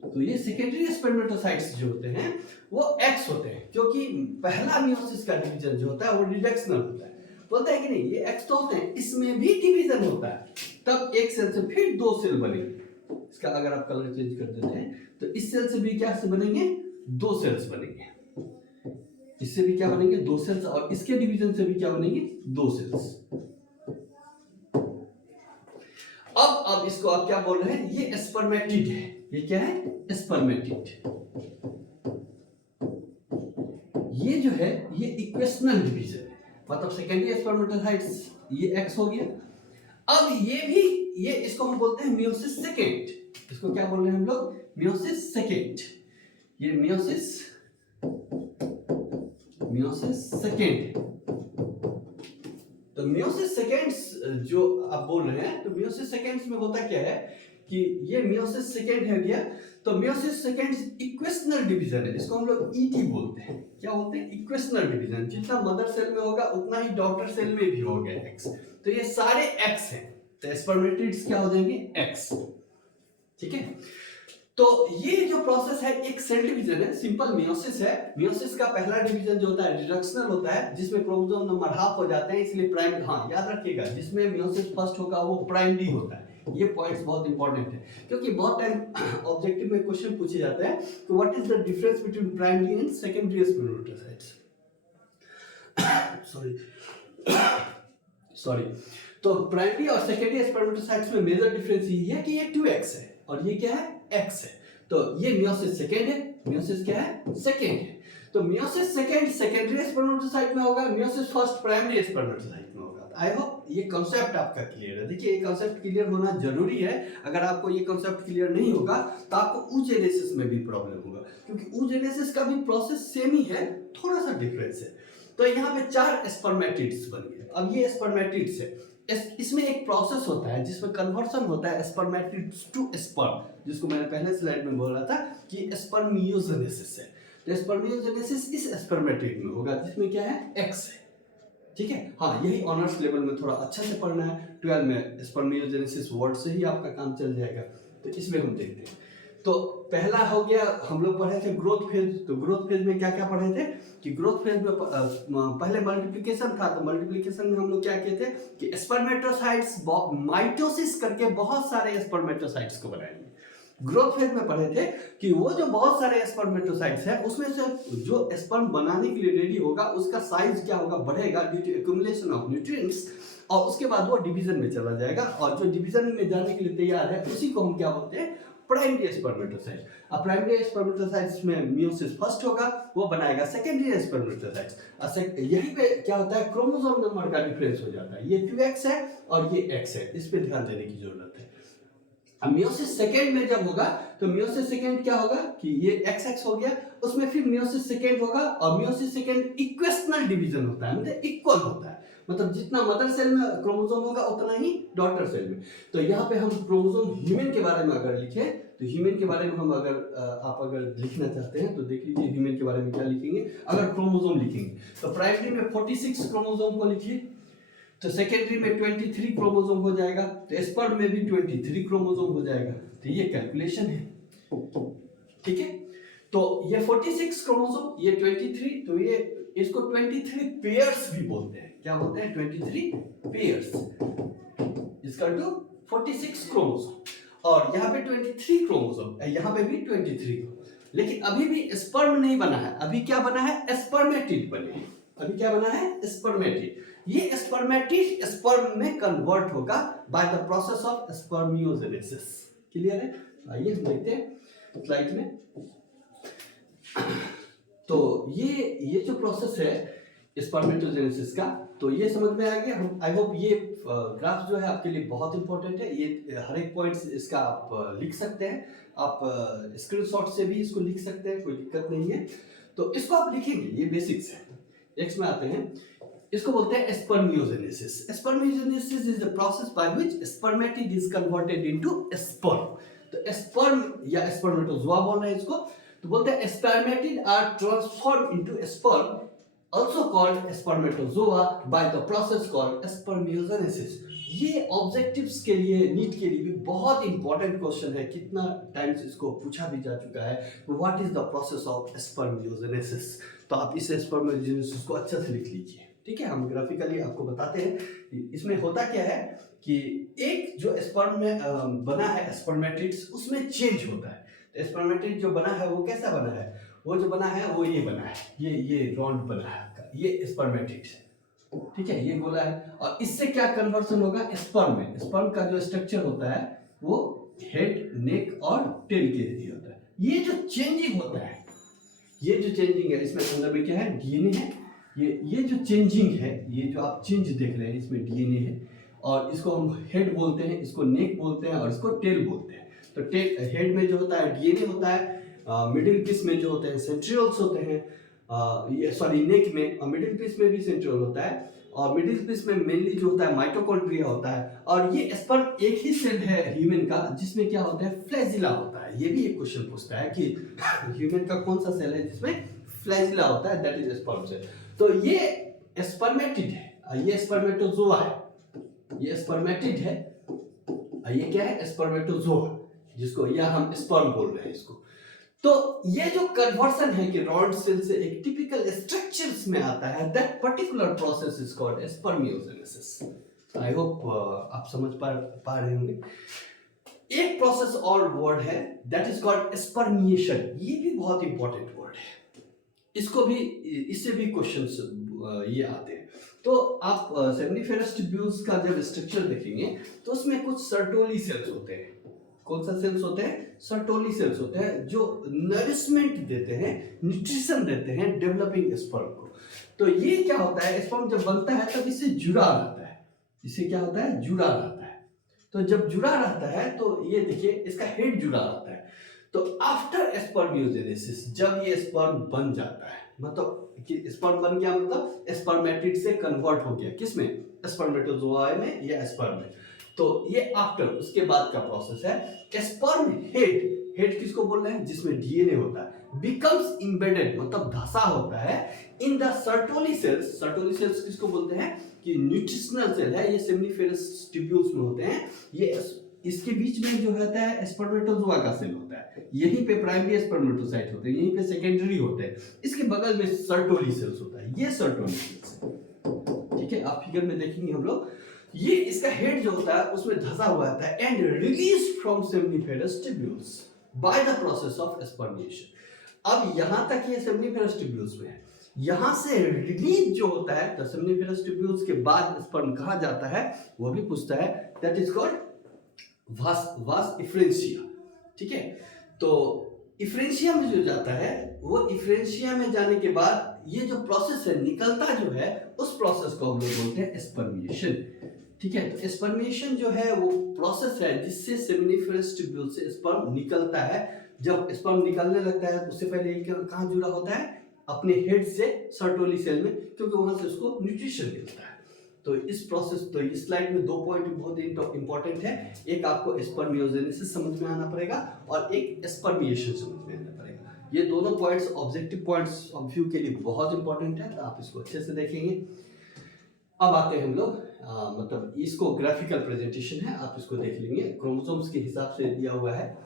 तो ये सेकेंडरी स्पर्मेटोसाइट्स जो होते हैं वो X होते हैं क्योंकि पहला मियोसिस का डिवीजन जो होता है वो रिडक्शनल होता है, बोलते हैं कि नहीं, ये X तो होते हैं, इसमें भी डिवीजन होता है, तब एक सेल से फिर 2 सेल बनेंगे। इसका अगर आप कलर चेंज कर देते हैं तो इस सेल से भी क्या से बनेंगे, 2 सेल्स बनेंगे, इससे भी क्या बनेंगे, 2 सेल्स, और इसके डिवीजन से भी क्या बनेंगे, 2 सेल्स। अब इसको आप क्या बोल रहे हैं, ये स्पर्मेटिड है, ये क्या है, स्पर्मेटिड। ये जो है ये इक्वेशनल डिवीजन है, मतलब सेकेंडरी स्पर्मेटोसाइट्स ये X हो गया। अब ये भी, ये इसको हम बोलते हैं मियोसिस सेकेंड, इसको क्या बोल रहे हैं हम लोग, मियोसिस सेकेंड। ये मियोसिस सेकेंड। तो मियोसिस सेकेंड्स जो आप बोल रहे हैं, तो मियोसिस सेकेंड्स में होता क्या है कि ये मियोसिस सेकेंड है गया, तो मियोसिस सेकेंड्स इक्वेशनल डिवीजन है, इसको हम लोग ET बोलते हैं। क्या बोलते हैं, इक्वेशनल डिवीजन। जितना मदर सेल में होगा उतना ही डॉटर सेल में भी होगा X। तो ये सारे X हैं, तो स्पर्मेटिड्स क्या हो जाएंगे, X। ठीक है, तो ये जो प्रोसेस है एक सेल डिवीजन है, सिंपल मियोसिस है। मियोसिस का पहला डिवीजन जो होता है रिडक्शनल होता है जिसमें क्रोमोसोम नंबर हाफ हो जाते हैं, इसलिए प्राइम, हाँ याद रखिएगा, जिसमें मियोसिस फर्स्ट होगा वो प्राइमरी होता है। ये पॉइंट्स बहुत इंपॉर्टेंट है क्योंकि बहुत टाइम ऑब्जेक्टिव में क्वेश्चन पूछे जाते हैं, तो what is the difference between primary and secondary spermatocytes. Sorry. तो प्राइमरी और सेकेंडरी स्पर्मेटोसाइट्स में मेजर डिफरेंस ये है कि ये 2x है और ये क्या है, X है। तो ये मियोसिस सेकेंड है, मियोसिस क्या है, सेकेंड है। तो मियोसिस सेकेंड सेकेंडरी स्पर्मेटोसाइट में होगा, मियोसिस फर्स्ट प्राइमरी स्पर्मेटोसाइट में होगा। आई होप ये कॉन्सेप्ट आपका क्लियर है। देखिए ये कॉन्सेप्ट क्लियर होना जरूरी है, अगर आपको ये कॉन्सेप्ट क्लियर नहीं होगा तो आपको oogenesis में भी प्रॉब्लम होगा, क्योंकि oogenesis का भी प्रोसेस सेम ही है, थोड़ा सा डिफरेंस है। तो यहाँ पे 4 स्पर्मेटिड्स बन गए। अब ये स्पर्मेटिड्स है, इसमें एक प्रोसेस होता है जिसमें कन्वर्सन होता है स्पर्मेटिड्स टू स्पर्म, जिसको मैंने पहले स्लाइड में बोला था कि स्पर्मियोजेनेसिस है। तो स्पर्मियोजेनेसिस इस स्पर्मेटिड में होगा जिसमें क्या है, X है। ठीक है, हाँ यही ऑनर्स लेवल में थोड़ा अच्छा से पढ़ना है। 12 में स्पर्मियोजेनेसिस वर्ड से ही आपका काम चल जाएगा, तो इसमें हम देखते हैं। तो पहला हो गया, हम लोग पढ़े थे ग्रोथ फेज। तो ग्रोथ फेज में क्या क्या पढ़े थे कि ग्रोथ फेज में पहले मल्टीप्लिकेशन था। तो मल्टीप्लिकेशन में हम लोग क्या किए थे कि स्पर्मेटोसाइट्स माइटोसिस करके बहुत सारे स्पर्मेटोसाइट्स को बनाएंगे। ग्रोथ फेज में पढ़े थे कि वो जो बहुत सारे स्पर्मेटोसाइट्स है उसमें से जो स्पर्म बनाने के लिए रेडी होगा उसका साइज क्या होगा, बढ़ेगा due to accumulation of nutrients, और उसके बाद वो डिवीजन में चला जाएगा, और जो डिवीजन में जाने के लिए तैयार है उसी को हम क्या बोलते हैं, प्राइमरी स्पर्मेटोसाइट। अब प्राइमरी स्पर्मेटोसाइट्स में मियोसिस फर्स्ट होगा, वो बनाएगा सेकेंडरी स्पर्मेटोसाइट्स। यहीं पे क्या होता है, क्रोमोसोम नंबर का डिफरेंस हो जाता है। ये 2x है और ये x है, इस पे ध्यान देने की जरूरत है। अब मियोसिस सेकेंड में जब होगा तो मियोसिस सेकेंड क्या होगा कि ये XX हो गया, उसमें फिर मियोसिस सेकेंड होगा और मियोसिस सेकेंड इक्वेशनल डिवीजन होता है, मतलब इक्वल होता है, मतलब जितना मदर सेल में क्रोमोसोम होगा उतना ही डॉटर सेल में। तो यहाँ पे हम क्रोमोसोम ह्यूमन के बारे में अगर लिखें तो ह्यूमन के बारे में हम आप अगर लिखना चाहते हैं तो देख लीजिए ह्यूमन के बारे में क्या लिखेंगे। अगर क्रोमोसोम लिखेंगे तो प्राइमरी में 46 क्रोमोसोम को लिखिए, तो सेकेंडरी में 23 क्रोमोसोम हो जाएगा, तो स्पर्म में भी 23 क्रोमोसोम हो जाएगा। तो ये कैलकुलेशन है, ठीक है। तो ये 46 क्रोमोसोम, ये 23, तो ये इसको 23 पेयर्स भी बोलते हैं। क्या बोलते हैं? 23 पेयर्स इसका टू 46 क्रोमोसोम। और यहाँ पे 23 क्रोमोसोम, यहाँ पे भी 23। लेकिन अभी भी स्पर्म नहीं बना है, अभी क्या बना है? स्पर्मेटिड बने हैं। अभी क्या बना है? स्पर्मेटिड। ये स्पर्मेटिड स्पर्म में कन्वर्ट होगा by the process of spermiogenesis. Clear है? आइए हम देखते हैं स्लाइड में। तो ये जो प्रोसेस है स्पर्मेटोजेनेसिस का, तो ये समझ में आ गया। हम आई होप ये ग्राफ जो है आपके लिए बहुत इंपॉर्टेंट है। ये हर एक पॉइंट्स इसका आप लिख सकते हैं, आप स्क्रीनशॉट से भी इसको लिख सकते हैं, कोई दिक्कत नहीं है। तो इसको आप लिखेंगे, ये बेसिक्स है। नेक्स्ट में आते हैं, इसको बोलते हैं spermiogenesis. Spermiogenesis is the process by which spermatid is converted into sperm. तो स्पर्म या स्पर्मेटोजोआ बोल रहे हैं इसको, तो बोलते हैं spermatid are transform into sperm, also called spermatozoa by the process called spermiogenesis। ये ऑब्जेक्टिव्स के लिए, नीट के लिए भी बहुत इंपॉर्टेंट क्वेश्चन है, कितना टाइम्स इसको पूछा भी जा चुका है। What is the process of spermiogenesis? तो आप इस स्पर्मियोजेनेसिस को अच्छे से लिख लीजिए, ठीक है। हम ग्राफिकली आपको बताते हैं इसमें होता क्या है कि एक जो स्पर्म में बना है स्पर्मेटिड्स, उसमें चेंज होता है। तो स्पर्मेटिड जो बना है वो कैसा बना है? वो जो बना है वो ये बना है, ये रॉड बना है, ये स्पर्मेटिड, ठीक है, ये गोला है। और इससे क्या कन्वर्सन होगा? स्पर्म में। स्पर्म का जो स्ट्रक्चर होता है वो हेड, नेक और टेल के लिए होता है। ये जो चेंजिंग होता है, ये जो चेंजिंग है, इसमें अंदर में क्या है? डीएनए है। ये जो चेंजिंग है, ये जो आप चेंज देख रहे हैं, इसमें डीएनए है। और इसको हम हेड बोलते हैं, इसको नेक बोलते हैं और इसको टेल बोलते हैं। तो हेड में जो होता है डीएनए होता है, मिडिल पीस में जो होते हैं सेंट्रियोल्स होते हैं, नेक में, और मिडिल पीस में भी सेंट्रियोल होता है, और मिडिल पीस में मेनली जो होता है माइटोकॉन्ड्रिया होता है। और ये स्पर्म एक ही सेल है ह्यूमन का जिसमें क्या होता है? फ्लैजिला होता है। ये भी एक क्वेश्चन पूछता है कि ह्यूमन का कौन सा सेल है जिसमें फ्लैजिला होता है, दैट इज स्पर्म सेल। तो ये स्पर्मेटिड है, ये स्पर्मेटोजोआ है, ये स्पर्मेटिड है, ये क्या है? स्पर्मेटोजोआ, जिसको या हम स्पर्म बोल रहे हैं इसको। तो ये जो कन्वर्सन है कि रॉड सेल से एक टिपिकल स्ट्रक्चर्स में आता है, that particular process is called spermiogenesis. I hope आप समझ पा रहे होंगे। एक प्रोसेस और वर्ड है दैट इज कॉल्ड स्पर्मिएशन। ये भी बहुत इंपॉर्टेंट वर्ड है, इसको भी, इससे भी क्वेश्चंस ये आते हैं। तो आप सेमिनिफेरस ट्यूब्यूल्स का जब स्ट्रक्चर देखेंगे तो उसमें कुछ सर्टोली सेल्स होते हैं। कौन सा सेल्स होते हैं? सर्टोली सेल्स होते हैं, जो नरिशमेंट देते हैं, न्यूट्रिशन देते हैं डेवलपिंग स्पर्म को। तो ये क्या होता है? स्पर्म जब बनता है तब इससे जुड़ा रहता है। इससे क्या होता है? जुड़ा रहता है। तो जब जुड़ा रहता है तो ये देखिए इसका हेड जुड़ा रहता है। तो आफ्टर स्पर्मियोजेनेसिस, जब ये स्पर्म बन जाता है, मतलब कि स्पर्म बन गया, मतलब स्पर्मेटिड से कन्वर्ट हो गया, किसमें? स्पर्मेटोजोआ में या स्पर्म में। तो ये आफ्टर, उसके बाद का प्रोसेस है। स्पर्म हेड किसको बोल रहे हैं? जिसमें डीएनए होता है, बिकम्स इम्बेडेड, मतलब धसा होता है, in the Sertoli cells. Sertoli cells किसको बोलते हैं? कि न्यूट्रिशनल सेल है, ये सेमिनिफेरस ट्यूब्यूल्स में होते हैं। ये इसके बीच में जो होता है स्पर्मेटोजोआ का सेल होता है, यहीं पे प्राइमरी स्पर्मेटोसाइट होते हैं, यहीं पे सेकेंडरी होते हैं, इसके बगल में सर्टोली सेल्स होता है, ये सर्टोली सेल्स है, ठीक है। आप फिगर में देखेंगे हम लोग, ये इसका हेड जो होता है उसमें धसा हुआ रहता है, and release from seminiferous tubules by the process of spermiation. अब यहां तक ये सेमिनिफेरस ट्यूब्यूल्स में है, यहां से रिलीज जो होता है तो सेमिनिफेरस ट्यूब्यूल्स के बाद स्पर्म कहा जाता है, वो भी पूछता है, दैट इज कॉल्ड वास डिफरेंशिया। ठीक है। तो इफ्रेंशिया में जो जाता है, वो इफ्रेंशिया में जाने के बाद ये जो प्रोसेस है निकलता जो है, उस प्रोसेस को हम लोग बोलते हैं स्पर्मिएशन। ठीक है। तो स्पर्मिएशन जो है वो प्रोसेस है जिससे सेमिनिफरस ट्यूब्यूल से स्पर्म निकलता है। जब स्पर्म निकलने लगता है उससे पहले ये कहाँ जुड़ा होता है, अपने हेड से सर्टोली सेल में, क्योंकि वहां से उसको न्यूट्रिशन मिलता है। तो इस प्रोसेस, तो इस स्लाइड में 2 पॉइंट बहुत इंपॉर्टेंट है। एक आपको स्पर्मियोजेनेसिस समझ में आना पड़ेगा और एक स्पर्मिएशन समझ में आना पड़ेगा। ये दोनों points objective points of view के लिए बहुत इंपॉर्टेंट है, तो आप इसको अच्छे से देखेंगे। अब आते हैं हम लोग मतलब इसको ग्राफिकल प्रेजेंटेशन है, आप इसको देख लेंगे, क्रोमोसोम्स के हिसाब से दिया हुआ है।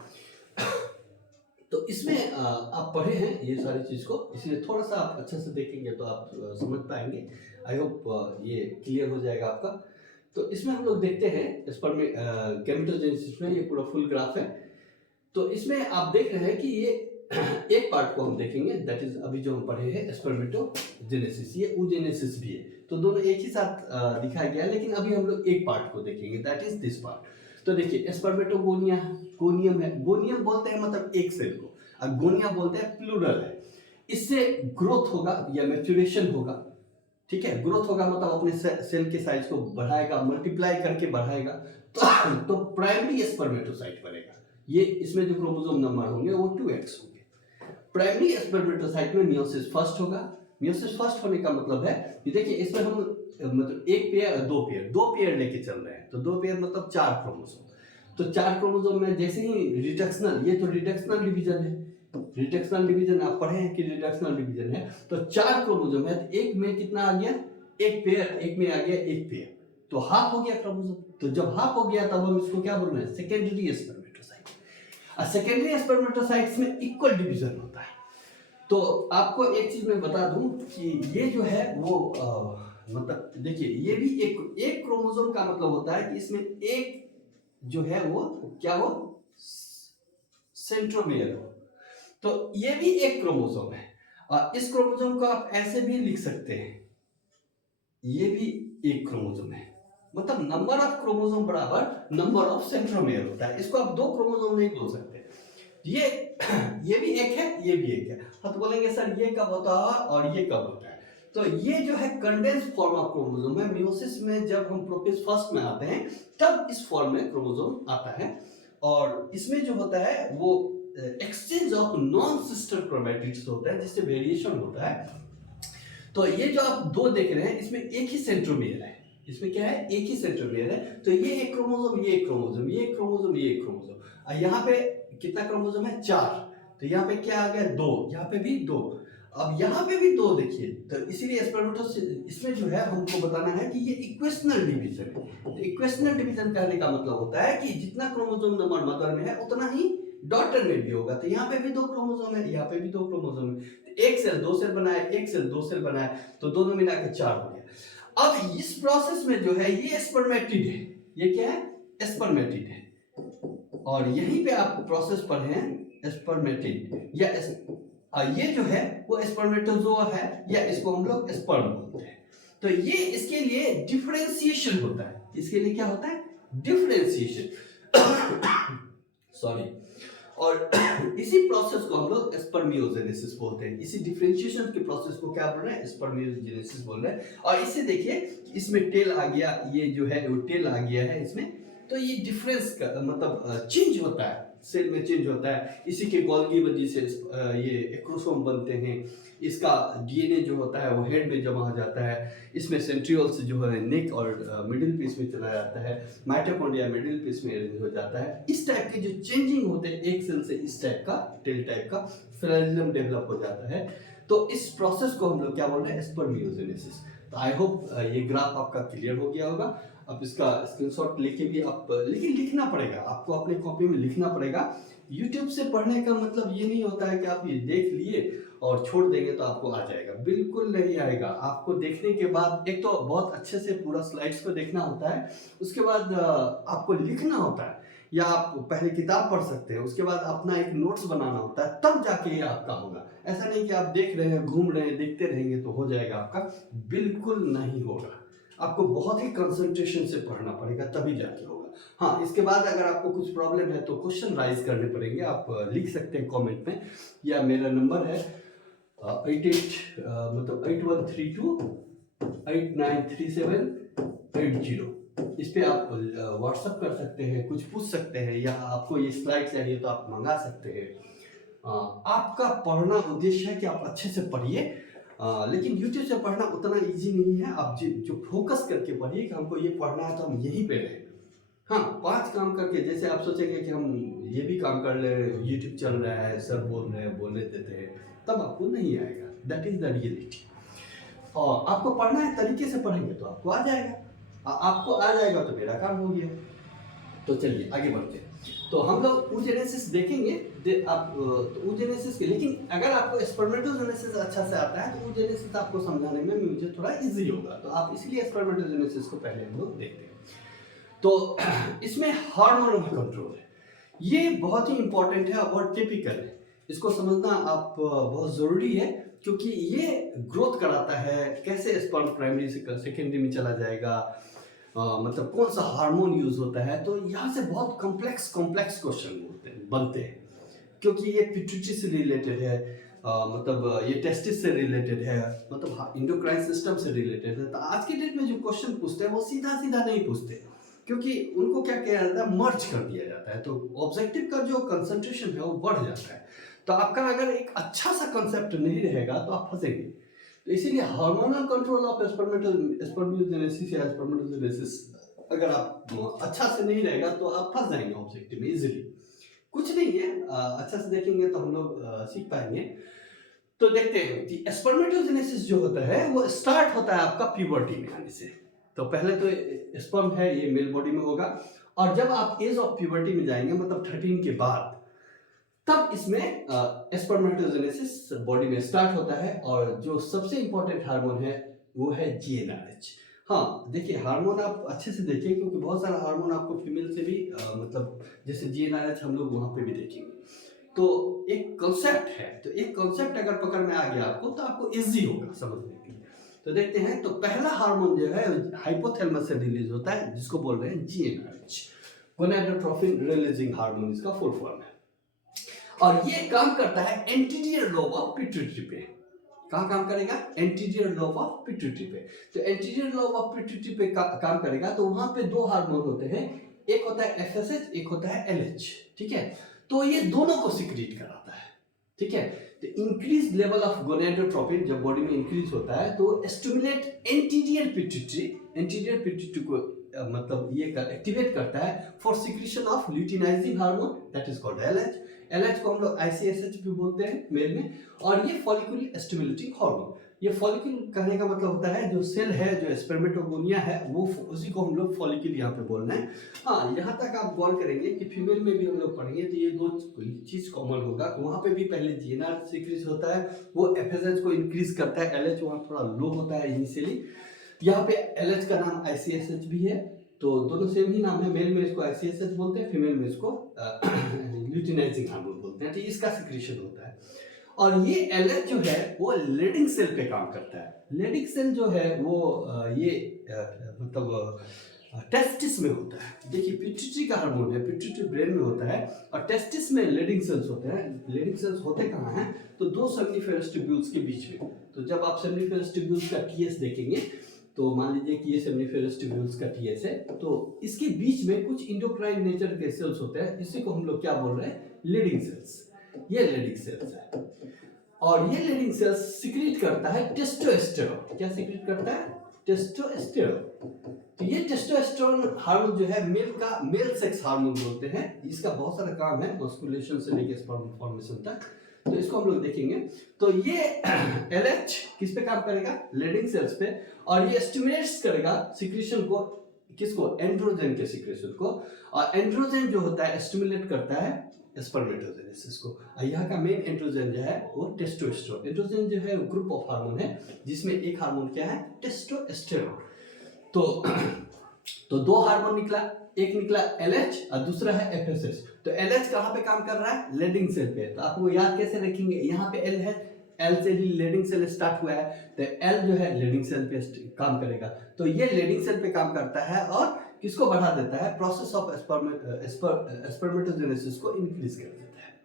तो इसमें आप पढ़े हैं ये सारी चीज को, इसलिए थोड़ा सा आप अच्छे से देखेंगे तो आप समझ पाएंगे। आई होप ये क्लियर हो जाएगा आपका। तो इसमें हम लोग देखते हैं स्पर्म गैमेटोजेनेसिस में, ये पूरा फुल ग्राफ है। तो इसमें आप देख रहे हैं कि ये एक पार्ट को हम देखेंगे, दैट इज अभी जो हम पढ़े हैं स्पर्मेटोजेनेसिस, ये oogenesis भी है। तो दोनों एक ही साथ दिखाया गया है, लेकिन अभी हम लोग एक पार्ट को देखेंगे, दैट इज दिस पार्ट। तो देखिए स्पर्मेटोगोनिया, गोनियम है, गोनियम बोलते हैं मतलब एक सेल को, और गोनिया बोलते हैं प्लूरल है। इससे ग्रोथ होगा या मैच्योरेशन होगा। ठीक है, ग्रोथ होगा मतलब अपने सेल के साइज को बढ़ाएगा, मल्टीप्लाई करके बढ़ाएगा। तो प्राइमरी स्पर्मेटोसाइट बनेगा। ये इसमें जो क्रोमोसोम नंबर होंगे वो 2x होंगे। प्राइमरी स्पर्मेटोसाइट में मियोसिस फर्स्ट होगा। मियोसिस फर्स्ट होने का मतलब है कि देखिए इसमें हम मतलब एक पेयर दो पेयर लेके चल रहे हैं, तो 2 पेयर मतलब 4 क्रोमोसोम। तो 4 क्रोमोसोम में जैसे ही रिडक्शनल, ये तो रिडक्शनल डिवीजन है, रिडक्शनल डिवीजन आप पढ़े हैं कि रिडक्शनल डिवीजन है। तो 4 क्रोमोसोम है, तो एक में कितना आ गया, एक पेयर, एक में आ गया एक पेयर, तो हाफ हो गया क्रोमोसोम। तो जब हाफ हो गया तब हम इसको क्या बोल रहे हैं, सेकेंडरी स्पर्मेटोसाइट। और सेकेंडरी स्पर्मेटोसाइट्स में इक्वल डिवीजन होता है। तो आपको एक चीज मैं बता दूं कि ये जो है वो मतलब देखिए ये भी एक क्रोमोसोम का मतलब होता है कि इसमें एक जो है वो क्या हो, सेंट्रोमियर हो। तो ये भी एक क्रोमोसोम है, और इस क्रोमोसोम को आप ऐसे भी लिख सकते हैं, ये भी एक क्रोमोसोम है, मतलब नंबर ऑफ क्रोमोसोम बराबर नंबर ऑफ सेंट्रोमियर होता है। इसको आप 2 क्रोमोसोम नहीं बोल सकते। ये भी एक है, ये भी एक है। हाँ, तो बोलेंगे सर ये कब होता है और ये कब होता है। तो ये जो है कंडेंस फॉर्म ऑफ क्रोमोसोम है। मियोसिस में जब हम प्रोफेज फर्स्ट में आते हैं तब इस फॉर्म में क्रोमोसोम आता है, और इसमें जो होता है वो exchange of non sister chromatids होता है, जिससे वेरिएशन होता है। तो ये जो आप 2 देख रहे हैं इसमें एक ही सेंट्रोमियर है, इसमें क्या है, एक ही सेंट्रोमियर है। तो ये एक क्रोमोसोम, ये एक क्रोमोसोम, ये एक क्रोमोसोम, ये एक क्रोमोसोम, और यहाँ पे कितना क्रोमोसोम है, 4। तो यहाँ पे क्या आ गया, 2, यहाँ पे भी 2, अब यहाँ पे भी 2 देखिए। तो इसीलिए स्पर्मेटोसिस इसमें जो है हमको बताना है कि ये इक्वेशनल डिवीजन है। तो इक्वेशनल डिवीजन कहने का मतलब होता है कि जितना क्रोमोसोम नंबर मदर में है उतना ही डॉटर में भी होगा। तो यहाँ पे भी 2 क्रोमोसोम है, यहाँ पे भी 2 क्रोमोसोम है। तो एक सेल 2 सेल बनाए, एक सेल 2 सेल बनाए, तो दोनों मिला के 4 हो गया। अब इस प्रोसेस में जो है ये स्पर्मेटिड है, ये क्या है, स्पर्मेटिड है। और यहीं पे आप प्रोसेस पढ़े हैं स्पर्मेटिड, या ये जो है वो स्पर्मेटोजोआ है, या इसको हम लोग स्पर्म बोलते हैं। तो ये इसके लिए डिफरेंशिएशन होता है। इसके लिए क्या होता है, डिफरेंशिएशन सॉरी। और इसी प्रोसेस को हम लोग स्पर्मियोजेनेसिस बोलते हैं। इसी डिफरेंशिएशन के प्रोसेस को क्या बोल रहे हैं, स्पर्मियोजेनेसिस बोल रहे हैं। और इससे देखिए इसमें टेल आ गया, ये जो है वो टेल आ गया है इसमें। तो ये डिफरेंस का मतलब चेंज होता है, सेल में चेंज होता है। इसी के गोल्गी वजह से ये एक्रोसोम बनते हैं। इसका डीएनए जो होता है वो हेड में जमा हो जाता है। इसमें सेंट्रियोल्स जो है नेक और मिडिल पीस में चला जाता है। माइटोकॉन्ड्रिया मिडिल पीस में अरेंज हो जाता है। इस टाइप के जो चेंजिंग होते हैं एक सेल से इस टाइप का टेल टाइप का फ्लैजेलम डेवलप हो जाता है। तो इस प्रोसेस को हम लोग क्या बोल रहे हैं, स्पर्मियोजेनेसिस। तो आई होप ये ग्राफ आपका क्लियर हो गया होगा। अब इसका स्क्रीनशॉट लेके भी आप, लेकिन लिखना पड़ेगा आपको, अपने कॉपी में लिखना पड़ेगा। YouTube से पढ़ने का मतलब ये नहीं होता है कि आप ये देख लिए और छोड़ देंगे तो आपको आ जाएगा, बिल्कुल नहीं आएगा। आपको देखने के बाद एक तो बहुत अच्छे से पूरा स्लाइड्स को देखना होता है, उसके बाद आपको लिखना होता है, या आप पहले किताब पढ़ सकते हैं, उसके बाद अपना एक नोट्स बनाना होता है, तब जाके ये आपका होगा। ऐसा नहीं कि आप देख रहे हैं, घूम रहे हैं, देखते रहेंगे तो हो जाएगा आपका, बिल्कुल नहीं होगा। आपको बहुत ही कंसंट्रेशन से पढ़ना पड़ेगा तभी जाके होगा। हाँ, इसके बाद अगर आपको कुछ प्रॉब्लम है तो क्वेश्चन राइज करने पड़ेंगे, आप लिख सकते हैं कमेंट में, या मेरा नंबर है 813780। इस पे आप व्हाट्सअप कर सकते हैं, कुछ पूछ सकते हैं, या आपको ये स्लाइड चाहिए तो आप मंगा सकते हैं। आपका पढ़ना उद्देश्य है कि आप अच्छे से पढ़िए, लेकिन यूट्यूब से पढ़ना उतना इजी नहीं है। आप जो फोकस करके पढ़िए कि हमको ये पढ़ना है तो हम यहीं पे रहें। हाँ, 5 काम करके, जैसे आप सोचेंगे कि हम ये भी काम कर ले, यूट्यूब चल रहा है, सर बोल रहे हैं, बोलने देते हैं, तब आपको नहीं आएगा। That is the reality. और आपको पढ़ना है, तरीके से पढ़ेंगे तो आपको आ जाएगा। आपको आ जाएगा तो मेरा काम हो गया। तो चलिए आगे बढ़ते हैं। तो हम लोग oogenesis देखेंगे। तो oogenesis के, लेकिन अगर आपको spermatogenesis अच्छा से आता है तो oogenesis आपको समझाने में मुझे थोड़ा इजी होगा, तो आप इसलिए spermatogenesis को पहले हम लोग देखते हैं। तो इसमें हार्मोनल कंट्रोल है, ये बहुत ही इंपॉर्टेंट है और टिपिकल है। इसको समझना आप बहुत ज़रूरी है, क्योंकि ये ग्रोथ कराता है, कैसे स्पर्म प्राइमरी से सेकेंडरी में चला जाएगा, मतलब कौन सा हार्मोन यूज होता है। तो यहाँ से बहुत कॉम्प्लेक्स क्वेश्चन बनते हैं, क्योंकि ये पिट्यूटरी से रिलेटेड है, मतलब ये टेस्टिस से रिलेटेड है, मतलब इंडोक्राइन सिस्टम से रिलेटेड है। तो आज के डेट में जो क्वेश्चन पूछते हैं वो सीधा सीधा नहीं पूछते, क्योंकि उनको क्या किया जाता है, मर्ज कर दिया जाता है, तो ऑब्जेक्टिव का जो कंसंट्रेशन है वो बढ़ जाता है। तो आपका अगर एक अच्छा सा कंसेप्ट नहीं रहेगा तो आप फंसेंगे। तो इसीलिए हार्मोनल कंट्रोल ऑफ स्पर्मोजेनेसिस या स्पर्मेटोजेनेसिस अगर आप अच्छा से नहीं रहेगा तो आप फंस जाएंगे ऑब्जेक्टिव में इजीली। कुछ नहीं है, अच्छा से देखेंगे तो हम लोग सीख पाएंगे। तो देखते हैं कि स्पर्मेटोजेनेसिस जो होता है वो स्टार्ट होता है आपका प्यूबर्टी में आने से। तो पहले तो स्पर्म है ये मेल बॉडी में होगा, और जब आप एज ऑफ प्यूबर्टी में जाएंगे, मतलब 13 के बाद, तब इसमें स्पर्मेटोजेनेसिस बॉडी में स्टार्ट होता है। और जो सबसे इंपॉर्टेंट हार्मोन है वो है GnRH। हाँ, देखिए हार्मोन आप अच्छे से देखिए, क्योंकि बहुत सारा हार्मोन आपको फीमेल से भी मतलब जैसे GnRH हम लोग वहाँ पे भी देखेंगे। तो एक कॉन्सेप्ट है, तो एक कॉन्सेप्ट अगर पकड़ में आ गया आपको तो आपको इजी होगा समझने के लिए। तो देखते हैं, तो पहला हार्मोन जो है हाइपोथैलेमस से रिलीज होता है, जिसको बोल रहे हैं GnRH, गोनाडोट्रोपिन रिलीजिंग हार्मोन इसका फुल फॉर्म है। और ये काम करता है एंटीरियर लोब ऑफ पिट्यूटरी पे। कहाँ काम करेगा? एंटीरियर लोब ऑफ पिट्यूटरी पे। तो एंटीरियर लोब ऑफ पिट्यूटरी पे काम करेगा। तो वहां पे दो हार्मोन होते हैं, एक होता है FSH, एक होता है LH। ठीक है, तो ये दोनों को सिक्रीट कराता है। ठीक है, तो इंक्रीज लेवल ऑफ गोनाडोट्रोपिन जब बॉडी में इंक्रीज होता है तो स्टिमुलेट एंटीरियर पिट्यूटरी को मतलब ये एक्टिवेट करता है for secretion of luteinizing hormone, that is called LH। LH को हम लोग ICSH भी बोलते हैं मेल में। और ये फॉलिकुलर स्टिमुलेटिंग हार्मोन, ये फॉलिकल कहने का मतलब होता है जो सेल है, जो स्पर्मेटोगोनिया है, वो उसी को हम लोग फॉलिकल यहाँ पे बोल रहे हैं। हाँ, यहाँ तक आप गौर करेंगे कि फीमेल में भी हम लोग पढ़ेंगे तो ये दो चीज कॉमन होगा। वहाँ पे भी पहले GnR इंक्रीज होता है, वो FSH को इंक्रीज करता है, LH वहाँ थोड़ा लो होता है इनिशियली। यहाँ पे LH का नाम ICSH भी है, तो दोनों सेम ही नाम है। मेल में इसको ICSH बोलते हैं, फीमेल में इसको ल्यूटिनाइजिंग हार्मोन बोलते हैं। तो इसका सिक्रीशन होता है। और ये LH जो है वो लेडिंग सेल पे काम करता है। लेडिंग सेल जो है वो ये मतलब टेस्टिस में होता है। देखिए पिट्यूटरी का हार्मोन है, पिट्यूटरी ब्रेन में होता है, और टेस्टिस में लेडिंग सेल्स होते हैं। लेडिंग सेल्स होते कहाँ हैं? तो दो सेमिनिफेरस ट्यूब्यूल्स के बीच में। तो जब आप सेमिनिफेरस ट्यूब्यूल्स का TS देखेंगे, तो मान लीजिए कि ये सेमिनिफेरस ट्यूब्यूल्स का TS है, तो इसके बीच में कुछ इंडोक्राइन नेचर के सेल्स होते हैं, इसी को हम लोग क्या बोल रहे हैं? Leading cells. ये लीडिंग सेल्स है, और ये लीडिंग सेल्स सिक्रीट करता है टेस्टोस्टेरोन। क्या सिक्रीट करता है? टेस्टोस्टेरोन। तो ये टेस्टोस्टेरोन हार्मोन जो है मेल सेक्स हार्मोन बोलते हैं। इसका बहुत सारा काम है, मस्कुलेशन से लेकर स्पर्म फॉर्मेशन तक, तो इसको हम लोग देखेंगे। तो ये LH किस पे काम करेगा? लीडिंग सेल्स पे, और ये स्टिमुलेट्स करेगा सिक्रीशन को, किसको? एंड्रोजन के सिक्रीशन को। और एंड्रोजन जो होता है स्टिमुलेट करता है स्पर्मेटोजेनेसिस को। यहाँ का मेन एंड्रोजन जो है वो टेस्टोस्टेरोन। एंड्रोजन जो है वो ग्रुप ऑफ हार्मोन है, जिसमें एक हार्मोन क्या है? टेस्टोस्टेरोन। तो दो हार्मोन निकला, एक निकला LH और दूसरा है FSH। तो LH कहाँ पे काम कर रहा है? लीडिंग सेल पे। तो आपको याद कैसे रखेंगे? यहाँ पे L है, L से ही लीडिंग सेल स्टार्ट हुआ है, तो L जो है लीडिंग सेल पे काम करेगा। तो ये लीडिंग सेल पे काम करता है, और किसको बढ़ा देता है, प्रोसेस ऑफ स्पर्मेटोजेनेसिस को इंक्रीज कर देता है।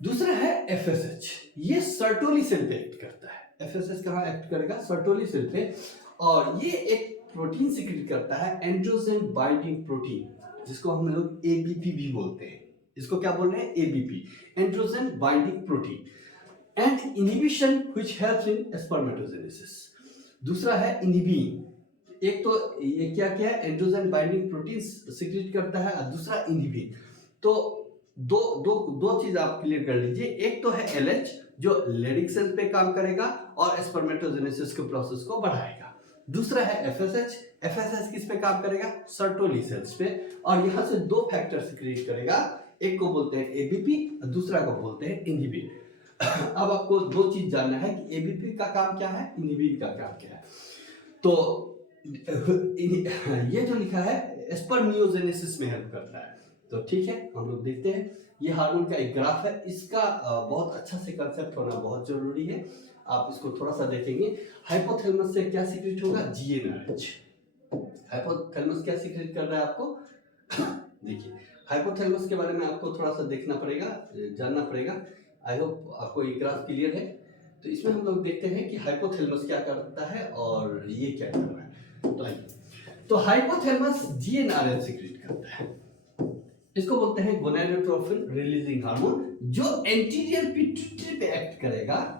दूसरा है एफएसएच, ये सर्टोली सेल पे एक्ट करता है। एफएसएच कहाँ एक्ट करेगा, सर्टोली सेल पे, और ये एक प्रोटीन सिक्रीट करता है, एंड्रोजन बाइंडिंग प्रोटीन, जिसको हम लोग एबीपी भी बोलते हैं। इसको क्या बोल रहे हैं, ABP, androgen binding protein, and inhibition which helps in spermatogenesis. दूसरा है इनहिबिन, एक तो ये क्या क्या है, एंड्रोजन बाइंडिंग प्रोटीन सिक्रीट करता है, और दूसरा इनहिबिन। तो दो दो दो चीज आप क्लियर कर लीजिए, एक तो है एलएच जो लेडिंग सेल पे काम करेगा और स्पर्मेटोजेनेसिस के प्रोसेस को बढ़ाएगा। दूसरा है एफएसएच, एफएसएच किस पे काम करेगा, सर्टोली सेल्स पे, और यहाँ से दो फैक्टर सिक्रीट करेगा, एक को बोलते हैं एबीपी, दूसरा को बोलते हैं इनहिबिन। अब आपको दो चीज जानना है कि एबीपी का काम क्या है, इनहिबिन का काम क्या है। तो ये जो लिखा है स्पर्मियोजेनेसिस में हेल्प करता है। तो ठीक है, हम लोग देखते हैं, ये हार्मोन का एक ग्राफ है, इसका बहुत अच्छा से कंसेप्ट होना बहुत जरूरी है। आप इसको थोड़ा सा देखेंगे, हाइपोथैलेमस से क्या सीक्रेट होगा, जीएनआरएच। हाइपोथैलेमस क्या सीक्रेट कर रहा है आपको देखिए, हाइपोथैलेमस के बारे में आपको थोड़ा सा देखना पड़ेगा, जानना पड़ेगा। आई होप आपको ये ग्राफ क्लियर है। तो इसमें हम लोग देखते हैं कि हाइपोथैलेमस क्या करता है और ये क्या कर रहा है। तो हाइपोथैलेमस जीएनआरएच सीक्रेट करता है, इसको बोलते हैं गोनाडोट्रोपिन रिलीजिंग हार्मोन, जो एंटीरियर पिट्यूटरी पे एक्ट करेगा,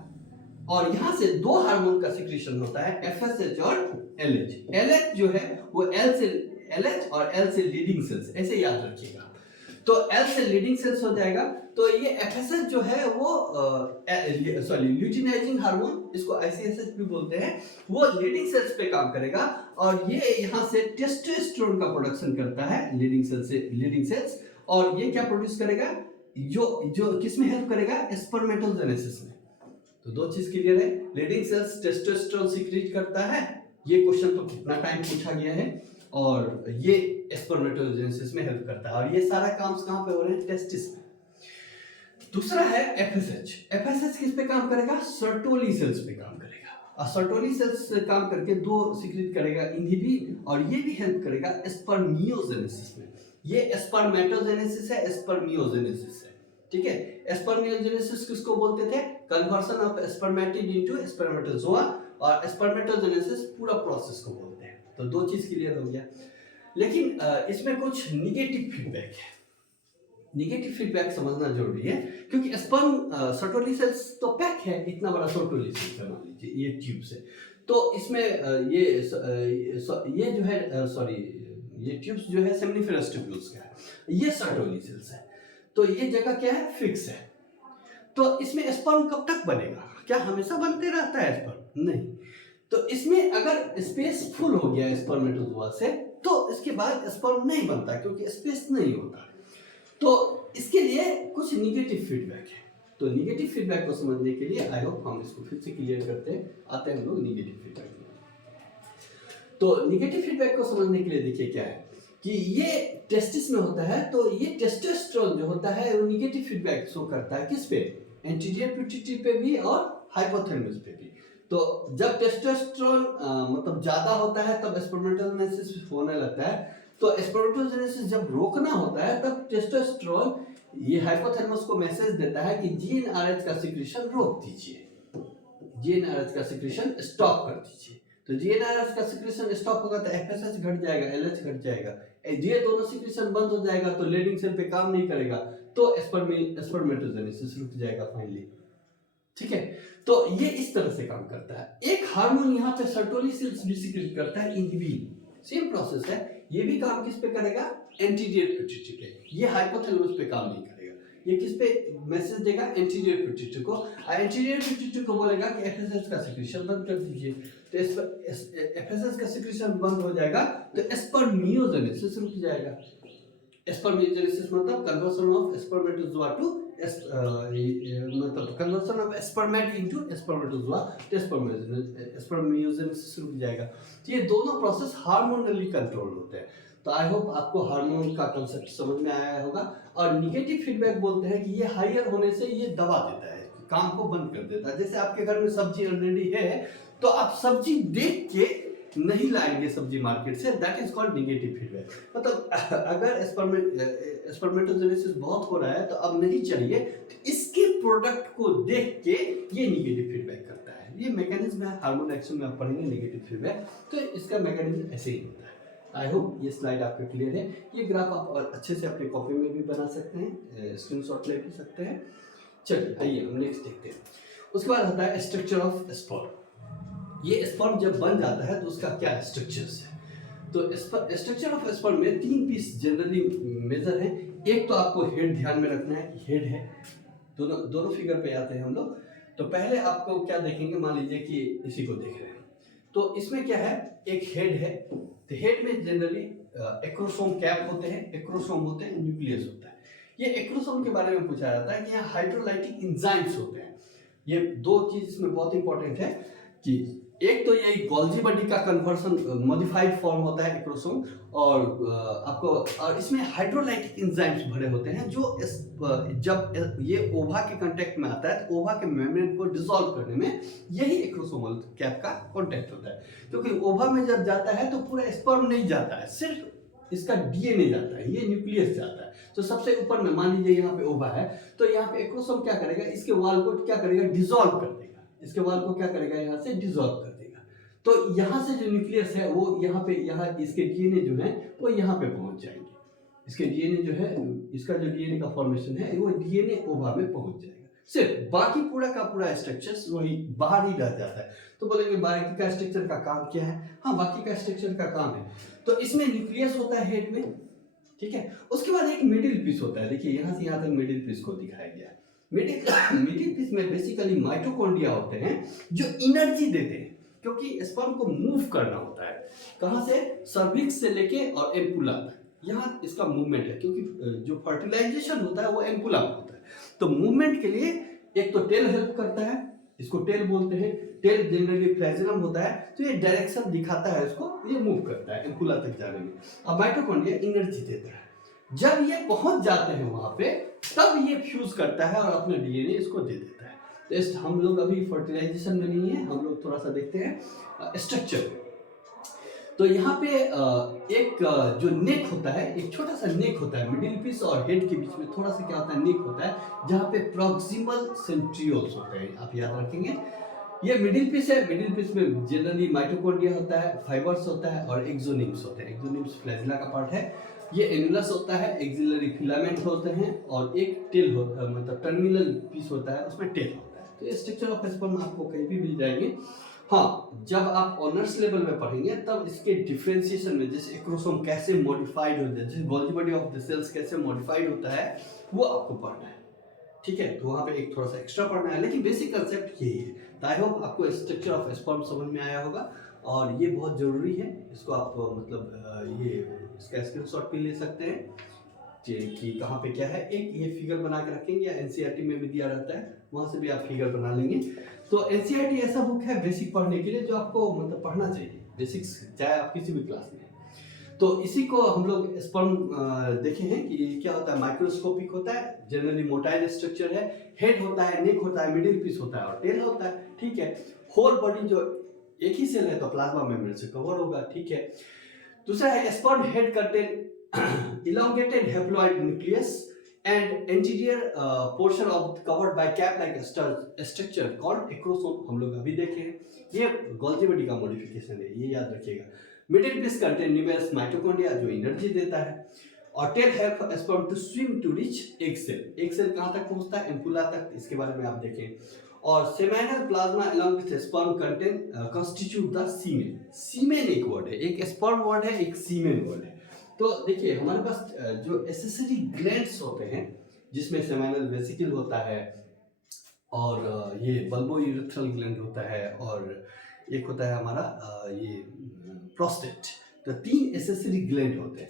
और यहां से दो हार्मोन का सिक्रेशन होता है, एफएसएच और एलएच। एलएच जो है वो एलएच और एल से लीडिंग सेल्स, ऐसे याद रखिएगा। तो एल से लीडिंग सेल्स हो जाएगा, तो ये एफएसएच जो है वो ल्यूटिनाइजिंग हार्मोन, इसको आईसीएसएच भी बोलते हैं, वो लीडिंग सेल्स पे काम करेगा, और ये यहाँ से टेस्टोस्टेरोन का प्रोडक्शन करता है लीडिंग सेल्स, और ये क्या प्रोड्यूस करेगा, जो किस में हेल्प करेगा, स्पर्मेटोजेनेसिस में। तो दो चीज क्लियर है, लीडिंग सेल्स टेस्टोस्टेरोन सीक्रेट करता है, ये क्वेश्चन तो कितना टाइम पूछा गया है, और ये स्पर्मेटोजेनेसिस में हेल्प करता है, और ये सारा काम कहाँ पे हो रहे हैं, टेस्टिस में। दूसरा है एफएसएच, एफएसएच किस पे काम करेगा, सर्टोली सेल्स पे काम करेगा, और सर्टोली सेल्स से काम करके दो सीक्रेट करेगा, इनहिबिन, और ये भी हेल्प करेगा स्पर्मियोजेनेसिस में। ये स्पर्मेटोजेनेसिस है, स्पर्मियोजेनेसिस है, ठीक है। स्पर्मियोजेनेसिस किसको बोलते थे, conversion of spermatid into spermatozoa, और स्पर्मेटोजेनेसिस पूरा प्रोसेस को बोलते हैं। तो दो चीज क्लियर हो गया, लेकिन इसमें कुछ निगेटिव फीडबैक है। निगेटिव फीडबैक समझना जरूरी है, क्योंकि स्पर्म सर्टोली सेल्स तो पैक है, इतना बड़ा सर्टोली सेल्स है, मान लीजिए ये ट्यूब से, तो इसमें ये जो है सॉरी ये ट्यूब्स जो है सेमिनिफेरस ट्यूब्यूल्स का है, ये सर्टोली सेल्स है, तो ये जगह क्या है, फिक्स है। तो इसमें स्पर्म कब तक बनेगा, क्या हमेशा बनते रहता है स्पर्म, नहीं। तो इसमें अगर स्पेस फुल हो गया स्पर्मेटोजोआ से, तो इसके बाद स्पर्म नहीं बनता, क्योंकि स्पेस नहीं होता। तो इसके लिए कुछ निगेटिव फीडबैक है। तो निगेटिव फीडबैक को समझने के लिए आई होप हम इसको फिर से क्लियर करते हैं, आते हैं हम लोग निगेटिव फीडबैक में। तो निगेटिव फीडबैक को समझने के लिए देखिए क्या है कि ये टेस्टिस में होता है, तो ये टेस्टोस्टेरोन जो होता है वो निगेटिव फीडबैक शो करता है, किस पे, एंटीरियर पिट्यूटरी पे भी और हाइपोथैलेमस पे भी। तो जब टेस्टोस्टेरोन मतलब ज्यादा होता है तब स्पर्मेटोजेनेसिस होने लगता है। तो स्पर्मेटोजेनेसिस जब रोकना होता है तब टेस्टोस्टेरोन ये हाइपोथैलेमस को मैसेज देता है कि जीएनआरएच का सीक्रेशन रोक दीजिए, जीएनआरएच का सीक्रेशन स्टॉप कर दीजिए। तो जीएनआरएच का सीक्रेशन स्टॉप होगा तो एफएसएच घट जाएगा, एलएच घट जाएगा, ये दोनों सीक्रेशन बंद हो जाएगा तो लीडिंग सेल पे काम नहीं करेगा, तो स्पर्मेटोजेनेसिस रुक जाएगा फाइनली, ठीक है। तो ये इस तरह से काम करता है। एक हार्मोन यहाँ पे सर्टोली सेल्स भी सीक्रेट करता है, इनहिबिन, सेम प्रोसेस है, ये भी काम किस पे करेगा, एंटीरियर पिट्यूटरी पे, ये हाइपोथैलेमस पे काम नहीं करेगा, ये किस पे मैसेज देगा, एंटीरियर पिट्यूटरी को, एंटीरियर पिट्यूटरी को बोलेगा कि एफएसएच का सीक्रेशन बंद कर दीजिए। तो एफएसएच का सीक्रेशन बंद हो जाएगा तो स्पर्मियोजेनेसिस रुक जाएगा। स्पर्मियोजेनेसिस मतलब कन्वर्शन ऑफ स्पर्मेटोजोआ टू मतलब कन्वर्शन ऑफ स्पर्मेट इनटू स्पर्मेटोजोआ, तो स्पर्मियोजेनेसिस रुक जाएगा। तो ये दोनों प्रोसेस हार्मोनली कंट्रोल होते हैं। तो आई होप आपको हार्मोन का कांसेप्ट समझ में आया होगा। और निगेटिव फीडबैक बोलते हैं कि ये हायर होने से ये दबा देता है, काम को बंद कर देता है। जैसे आपके घर में सब्जी ऑलरेडी है तो आप सब्जी देख के नहीं लाएंगे सब्जी मार्केट से, that is called negative feedback. मतलब अगर स्पर्मेटोजेनेसिस बहुत हो रहा है तो अब नहीं चाहिए, तो इसके प्रोडक्ट को देख के ये निगेटिव फीडबैक करता है। ये मैकेनिज्म है हार्मोन एक्शन में, आप पढ़ेंगे निगेटिव फीडबैक, तो इसका मैकेनिज्म ऐसे ही होता है। आई होप ये स्लाइड आपके क्लियर है। ये ग्राफ आप और अच्छे से अपने कॉपी में भी बना सकते हैं, स्क्रीनशॉट ले भी सकते हैं। चलिए आइए हम नेक्स्ट देखते हैं। उसके बाद आता है स्ट्रक्चर ऑफ स्पर्म। ये स्पर्म जब बन जाता है तो उसका क्या स्ट्रक्चर्स है। तो स्ट्रक्चर ऑफ स्पर्म में 3 पीस जनरली मेजर है। एक तो आपको हेड ध्यान में रखना है, हेड है, दोनों फिगर पे आते हैं हम लोग। तो पहले आपको क्या देखेंगे, मान लीजिए कि इसी को देख रहे हैं, तो इसमें क्या है, एक हेड है। तो हेड में जनरली एक्रोसोम कैप होते हैं, एक्रोसोम होते हैं, न्यूक्लियस होता है। ये एक्रोसोम के बारे में पूछा जाता है कि यहाँ हाइड्रोलाइटिक एंजाइम्स होते हैं। ये 2 चीज इसमें बहुत इंपॉर्टेंट है कि एक तो ये गोल्जी बॉडी का कन्वर्सन मॉडिफाइड फॉर्म होता है एक्रोसोम, और आपको और इसमें हाइड्रोलाइटिक एंजाइम्स भरे होते हैं जो जब ये ओवा के कांटेक्ट में आता है तो ओवा के मेम्ब्रेन को डिसॉल्व करने में यही एक्रोसोमल कैप का कांटेक्ट होता है। क्योंकि ओवा में जब जाता है तो पूरा स्पर्म नहीं जाता है, सिर्फ इसका डीएनए जाता है, ये न्यूक्लियस जाता है। तो सबसे ऊपर में मान लीजिए यहाँ पे ओवा है, तो यहाँ पे एक्रोसोम क्या करेगा, इसके वॉल को क्या करेगा, डिसॉल्व कर देगा। इसके वॉल को क्या करेगा, यहाँ से डिसॉल्व कर देगा। तो यहाँ से जो न्यूक्लियस है वो यहाँ पे, यहाँ इसके डीएनए जो है वो यहाँ पे पहुंच जाएंगे। इसके डीएनए जो है, इसका जो डीएनए का फॉर्मेशन है वो डीएनए ओवा में पहुंच जाएगा। सिर्फ बाकी पूरा का पूरा स्ट्रक्चर वही बाहर ही रह जाता है। तो बोलेंगे बाकी का स्ट्रक्चर का काम क्या है। हाँ, बाकी का स्ट्रक्चर का काम है। तो इसमें न्यूक्लियस होता है हेड में, ठीक है। उसके बाद एक मिडिल पीस होता है। देखिए यहाँ से यहाँ तक मिडिल पीस को दिखाया गया है। मिडिल पीस में बेसिकली माइटोकॉन्ड्रिया होते हैं जो एनर्जी देते हैं, क्योंकि स्पर्म को मूव करना होता है। कहाँ से, सर्विक्स से लेके और एम्पुला तक, यहाँ इसका मूवमेंट है। क्योंकि जो फर्टिलाइजेशन होता है वो एम्पुला में होता है। तो मूवमेंट के लिए एक तो टेल हेल्प करता है, इसको टेल बोलते हैं। टेल जनरली फ्लैजेलम होता है, तो ये डायरेक्शन दिखाता है इसको, ये मूव करता है एम्पुला तक जाने में। अब माइटोकॉन्ड्रिया एनर्जी देता है। जब ये पहुंच जाते हैं वहां पे, तब ये फ्यूज करता है और अपना डीएनए इसको दे देता है। तो हम लोग अभी फर्टिलाइजेशन में नहीं है, हम लोग थोड़ा सा देखते हैं स्ट्रक्चर। तो यहाँ पे एक जो नेक होता है, एक छोटा सा नेक होता है मिडिल पीस और हेड के बीच में, थोड़ा सा क्या होता है, नेक होता है, जहाँ पे प्रॉक्सिमल सेंट्रियोल्स होते हैं। आप याद रखेंगे, ये मिडिल पीस है। मिडिल पीस में जनरली माइटोकॉन्ड्रिया होता है, फाइबर्स होता है और एक्सोनिम्स होते हैं। एक्सोनिम्स फ्लैजिला का पार्ट है। ये एनुलस होता है, एक्सिलरी फिलामेंट होते हैं, और एक टेल मतलब टर्मिनल पीस होता है, उसमें टेल होता है। तो ये स्ट्रक्चर ऑफ स्पर्म आपको कहीं भी मिल जाएंगे। हाँ, जब आप ऑनर्स लेवल में पढ़ेंगे तब इसके डिफरेंशिएशन में, जैसे एक्रोसोम कैसे मॉडिफाइड होता है, जैसे Golgi body of the cells कैसे मॉडिफाइड होता है, वो आपको पढ़ना है, ठीक है। तो वहाँ पे एक थोड़ा सा एक्स्ट्रा पढ़ना है, लेकिन बेसिक कंसेप्ट यही है। तो आई होप आपको स्ट्रक्चर ऑफ स्पर्म समझ में आया होगा, और ये बहुत ज़रूरी है। इसको आप मतलब ये इसका स्क्रीनशॉट भी ले सकते हैं कि कहाँ पे क्या है। एक ये फिगर बना के रखेंगे, या एनसीईआरटी में भी दिया रहता है, वहाँ से भी आप फिगर बना लेंगे। तो एनसीईआरटी ऐसा बुक है बेसिक पढ़ने के लिए, जो आपको मतलब पढ़ना चाहिए, बेसिक्स, चाहे आप किसी भी क्लास में। तो इसी को हम लोग स्पर्म देखे हैं कि क्या होता है, माइक्रोस्कोपिक होता है, जनरली मोटाइल स्ट्रक्चर है, हेड होता है, नेक होता है, मिडिल पीस होता है और टेल होता है, ठीक है। होल बॉडी जो एक ही सेल है तो प्लाज्मा मेम्ब्रेन से कवर होगा, ठीक है। दूसरा है sperm head contain elongated haploid nucleus and anterior portion of covered by cap-like structure called acrosome, हम लोग अभी देखे हैं। ये गोल्जी बॉडी का मॉडिफिकेशन है, ये याद रखिएगा। Middle piece contain nucleus mitochondria जो एनर्जी देता है, और tail help sperm to swim to reach egg cell. Egg cell कहाँ तक पहुँचता है, एम्पुला तक, इसके बारे में आप देखें। और seminal plasma along with sperm content constitute the semen. Semen एक वर्ड है, एक स्पर्म वर्ड है, एक सीमेन वर्ड है। तो देखिए हमारे पास जो एसेसरी ग्लैंड्स होते हैं, जिसमें सेमेनल वेसिकल होता है, और ये बल्बोयूरेथ्रल ग्लैंड होता है, और एक होता है हमारा ये प्रोस्टेट। तो 3 एसेसरी ग्लैंड होते हैं।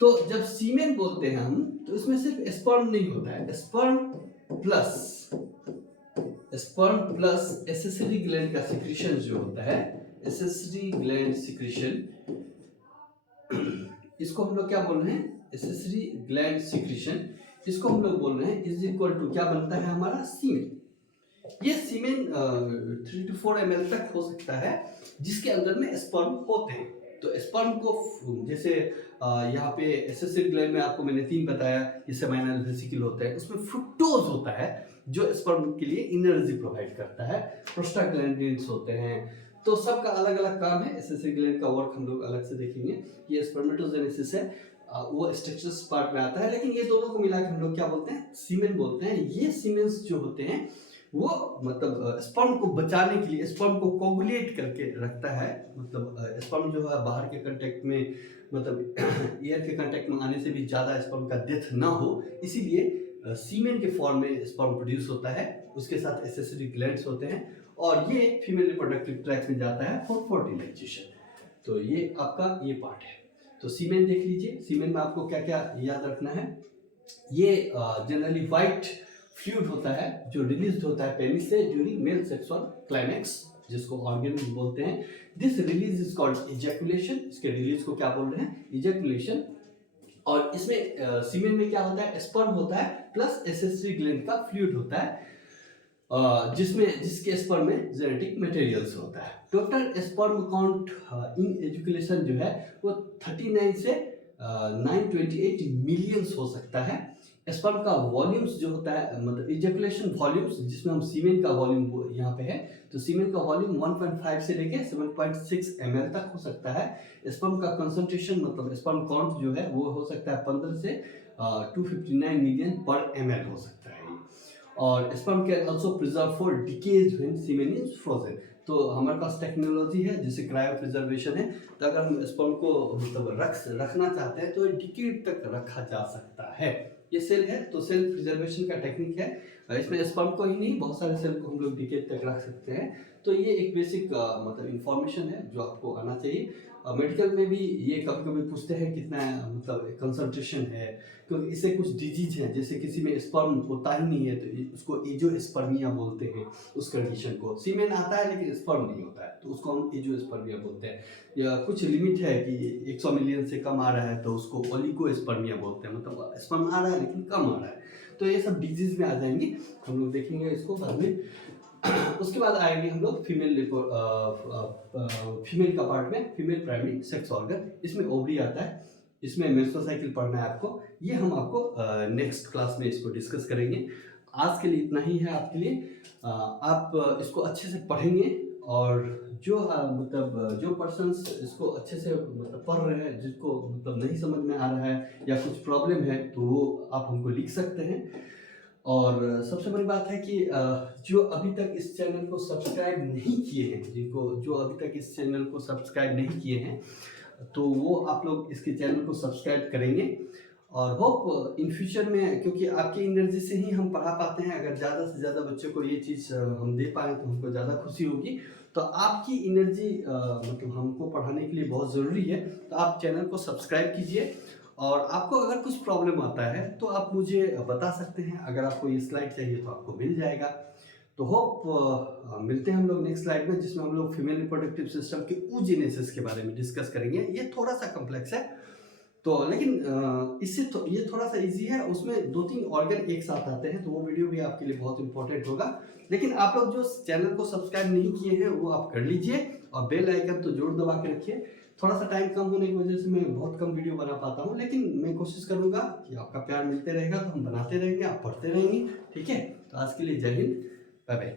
तो जब सीमेन बोलते हैं हम, तो इसमें सिर्फ स्पर्म नहीं होता है, स्पर्म प्लस एसेसरी ग्लैंड का सिक्रीशन जो होता है, एसेसरी ग्लैंड सिक्रीशन, इसको हम लोग क्या बोल रहे हैं, एसेसरी ग्लैंड सिक्रीशन, इसको हम लोग बोल रहे हैं इज इक्वल टू क्या बनता है हमारा, सीमेन। ये सीमेन 3 to 4 ml तक हो सकता है, जिसके अंदर में स्पर्म होते हैं। तो स्पर्म को जैसे यहाँ पे एसेसिल ग्लैंड में आपको मैंने 3 बताया, ये सेमाइनल वेसिकल होता है, उसमें फ्रुक्टोज होता है जो स्पर्म के लिए एनर्जी प्रोवाइड करता है, प्रोस्टाग्लैंडिन्स होते हैं। तो सबका अलग अलग काम है। एसेसिल ग्लैंड का वर्क हम लोग अलग से देखेंगे। ये स्पर्मेटोजेनेसिस है, वो स्ट्रक्चर्स पार्ट में आता है, लेकिन ये दोनों को मिला के हम लोग क्या बोलते हैं, सीमेन बोलते हैं। ये सीमेंस जो होते हैं वो मतलब स्पर्म को बचाने के लिए, स्पर्म को कोगुलेट करके रखता है। मतलब स्पर्म जो है बाहर के कांटेक्ट में, मतलब एयर के कांटेक्ट में आने से भी ज़्यादा स्पर्म का डेथ ना हो, इसीलिए सीमेन के फॉर्म में स्पर्म प्रोड्यूस होता है। उसके साथ एसेसरी ग्लैंड्स होते हैं और ये फीमेल रिप्रोडक्टिव ट्रैक्ट में जाता है फॉर फर्टिलाइजेशन। तो ये आपका ये पार्ट है। तो सीमेन देख लीजिए। सीमेन में आपको क्या क्या याद रखना है। ये जनरली वाइट फ्लूइड होता है जो रिलीज होता है पेनिस से ड्यूरिंग मेल सेक्सुअल क्लाइमेक्स, जिसको ऑर्गेन बोलते हैं। This release is called ejaculation. इसके रिलीज को क्या बोल रहे हैं, इजैकुलेशन। और इसमें सीमेन में क्या होता है, स्पर्म होता है प्लस एसेसरी ग्लैंड का फ्लूइड होता है, जिसके स्पर्म में जेनेटिक मटेरियल्स होता है। Total sperm count in education जो है वो 39 से 928 मिलियंस हो सकता है। स्पर्म का वॉल्यूम्स जो होता है, मतलब इजैकुलेशन वॉल्यूम्स, जिसमें हम सीमेन का वॉल्यूम यहाँ पे है, तो सीमेन का वॉल्यूम 1.5 से लेके 7.6 ml तक हो सकता है। स्पर्म का कंसंट्रेशन, मतलब स्पर्म काउंट जो है वो हो सकता है 15 से 259 मिलियन पर ml हो सकता है। और sperm can also preserve for decades when semen is frozen. तो हमारे पास टेक्नोलॉजी है जैसे क्रायो प्रिजर्वेशन है। तो अगर हम स्पर्म को मतलब रखना चाहते हैं तो डिकेड तक रखा जा सकता है। ये सेल है तो सेल प्रिजर्वेशन का टेक्निक है। इसमें स्पर्म को ही नहीं, बहुत सारे सेल को हम लोग डिकेड तक रख सकते हैं। तो ये एक बेसिक मतलब इंफॉर्मेशन है जो आपको आना चाहिए। मेडिकल में भी ये कभी कभी पूछते हैं कितना मतलब कंसंट्रेशन है, क्योंकि इससे कुछ डिजीज है, जैसे किसी में स्पर्म होता ही नहीं है तो उसको एजोस्पर्मिया बोलते हैं। उस कंडीशन को सीमेन आता है लेकिन स्पर्म नहीं होता है तो उसको हम एजोस्पर्मिया बोलते हैं। या कुछ लिमिट है कि 100 मिलियन से कम आ रहा है तो उसको ओलिगोस्पर्मिया बोलते हैं, मतलब स्पर्म आ रहा है लेकिन कम आ रहा है। तो ये सब डिजीज में आ जाएंगे, हम लोग देखेंगे इसको बाद में। उसके बाद आएंगे हम लोग फीमेल का पार्ट में, फीमेल प्राइमरी सेक्स ऑर्गन। इसमें ओवरी आता है, इसमें मेंस्ट्रुअल साइकिल पढ़ना है आपको। ये हम आपको नेक्स्ट क्लास में इसको डिस्कस करेंगे। आज के लिए इतना ही है आपके लिए। आप इसको अच्छे से पढ़ेंगे और जो मतलब जो पर्सन्स इसको अच्छे से मतलब पढ़ रहे हैं, जिसको मतलब नहीं समझ में आ रहा है या कुछ प्रॉब्लम है तो वो आप हमको लिख सकते हैं। और सबसे बड़ी बात है कि जो अभी तक इस चैनल को सब्सक्राइब नहीं किए हैं, जो अभी तक इस चैनल को सब्सक्राइब नहीं किए हैं, तो वो आप लोग इसके चैनल को सब्सक्राइब करेंगे। और होप इन फ्यूचर में, क्योंकि आपकी एनर्जी से ही हम पढ़ा पाते हैं, अगर ज़्यादा से ज़्यादा बच्चों को ये चीज़ हम दे पाएँ तो हमको ज़्यादा खुशी होगी। तो आपकी एनर्जी मतलब हमको पढ़ाने के लिए बहुत ज़रूरी है। तो आप चैनल को सब्सक्राइब कीजिए। और आपको अगर कुछ प्रॉब्लम आता है तो आप मुझे बता सकते हैं। अगर आपको ये स्लाइड चाहिए तो आपको मिल जाएगा। तो होप मिलते हैं हम लोग नेक्स्ट स्लाइड में, जिसमें हम लोग फीमेल रिप्रोडक्टिव सिस्टम के oogenesis के बारे में डिस्कस करेंगे। ये थोड़ा सा कॉम्प्लेक्स है तो, लेकिन इससे तो ये थोड़ा सा इजी है। उसमें 2-3 ऑर्गन एक साथ आते हैं, तो वो वीडियो भी आपके लिए बहुत इंपॉर्टेंट होगा। लेकिन आप लोग जो चैनल को सब्सक्राइब नहीं किए हैं वो आप कर लीजिए और बेल आइकन तो जरूर दबा के रखिए। थोड़ा सा टाइम कम होने की वजह से मैं बहुत कम वीडियो बना पाता हूँ, लेकिन मैं कोशिश करूँगा कि आपका प्यार मिलते रहेगा तो हम बनाते रहेंगे, आप पढ़ते रहेंगे। ठीक है, तो आज के लिए जय हिंद, बाय बाय।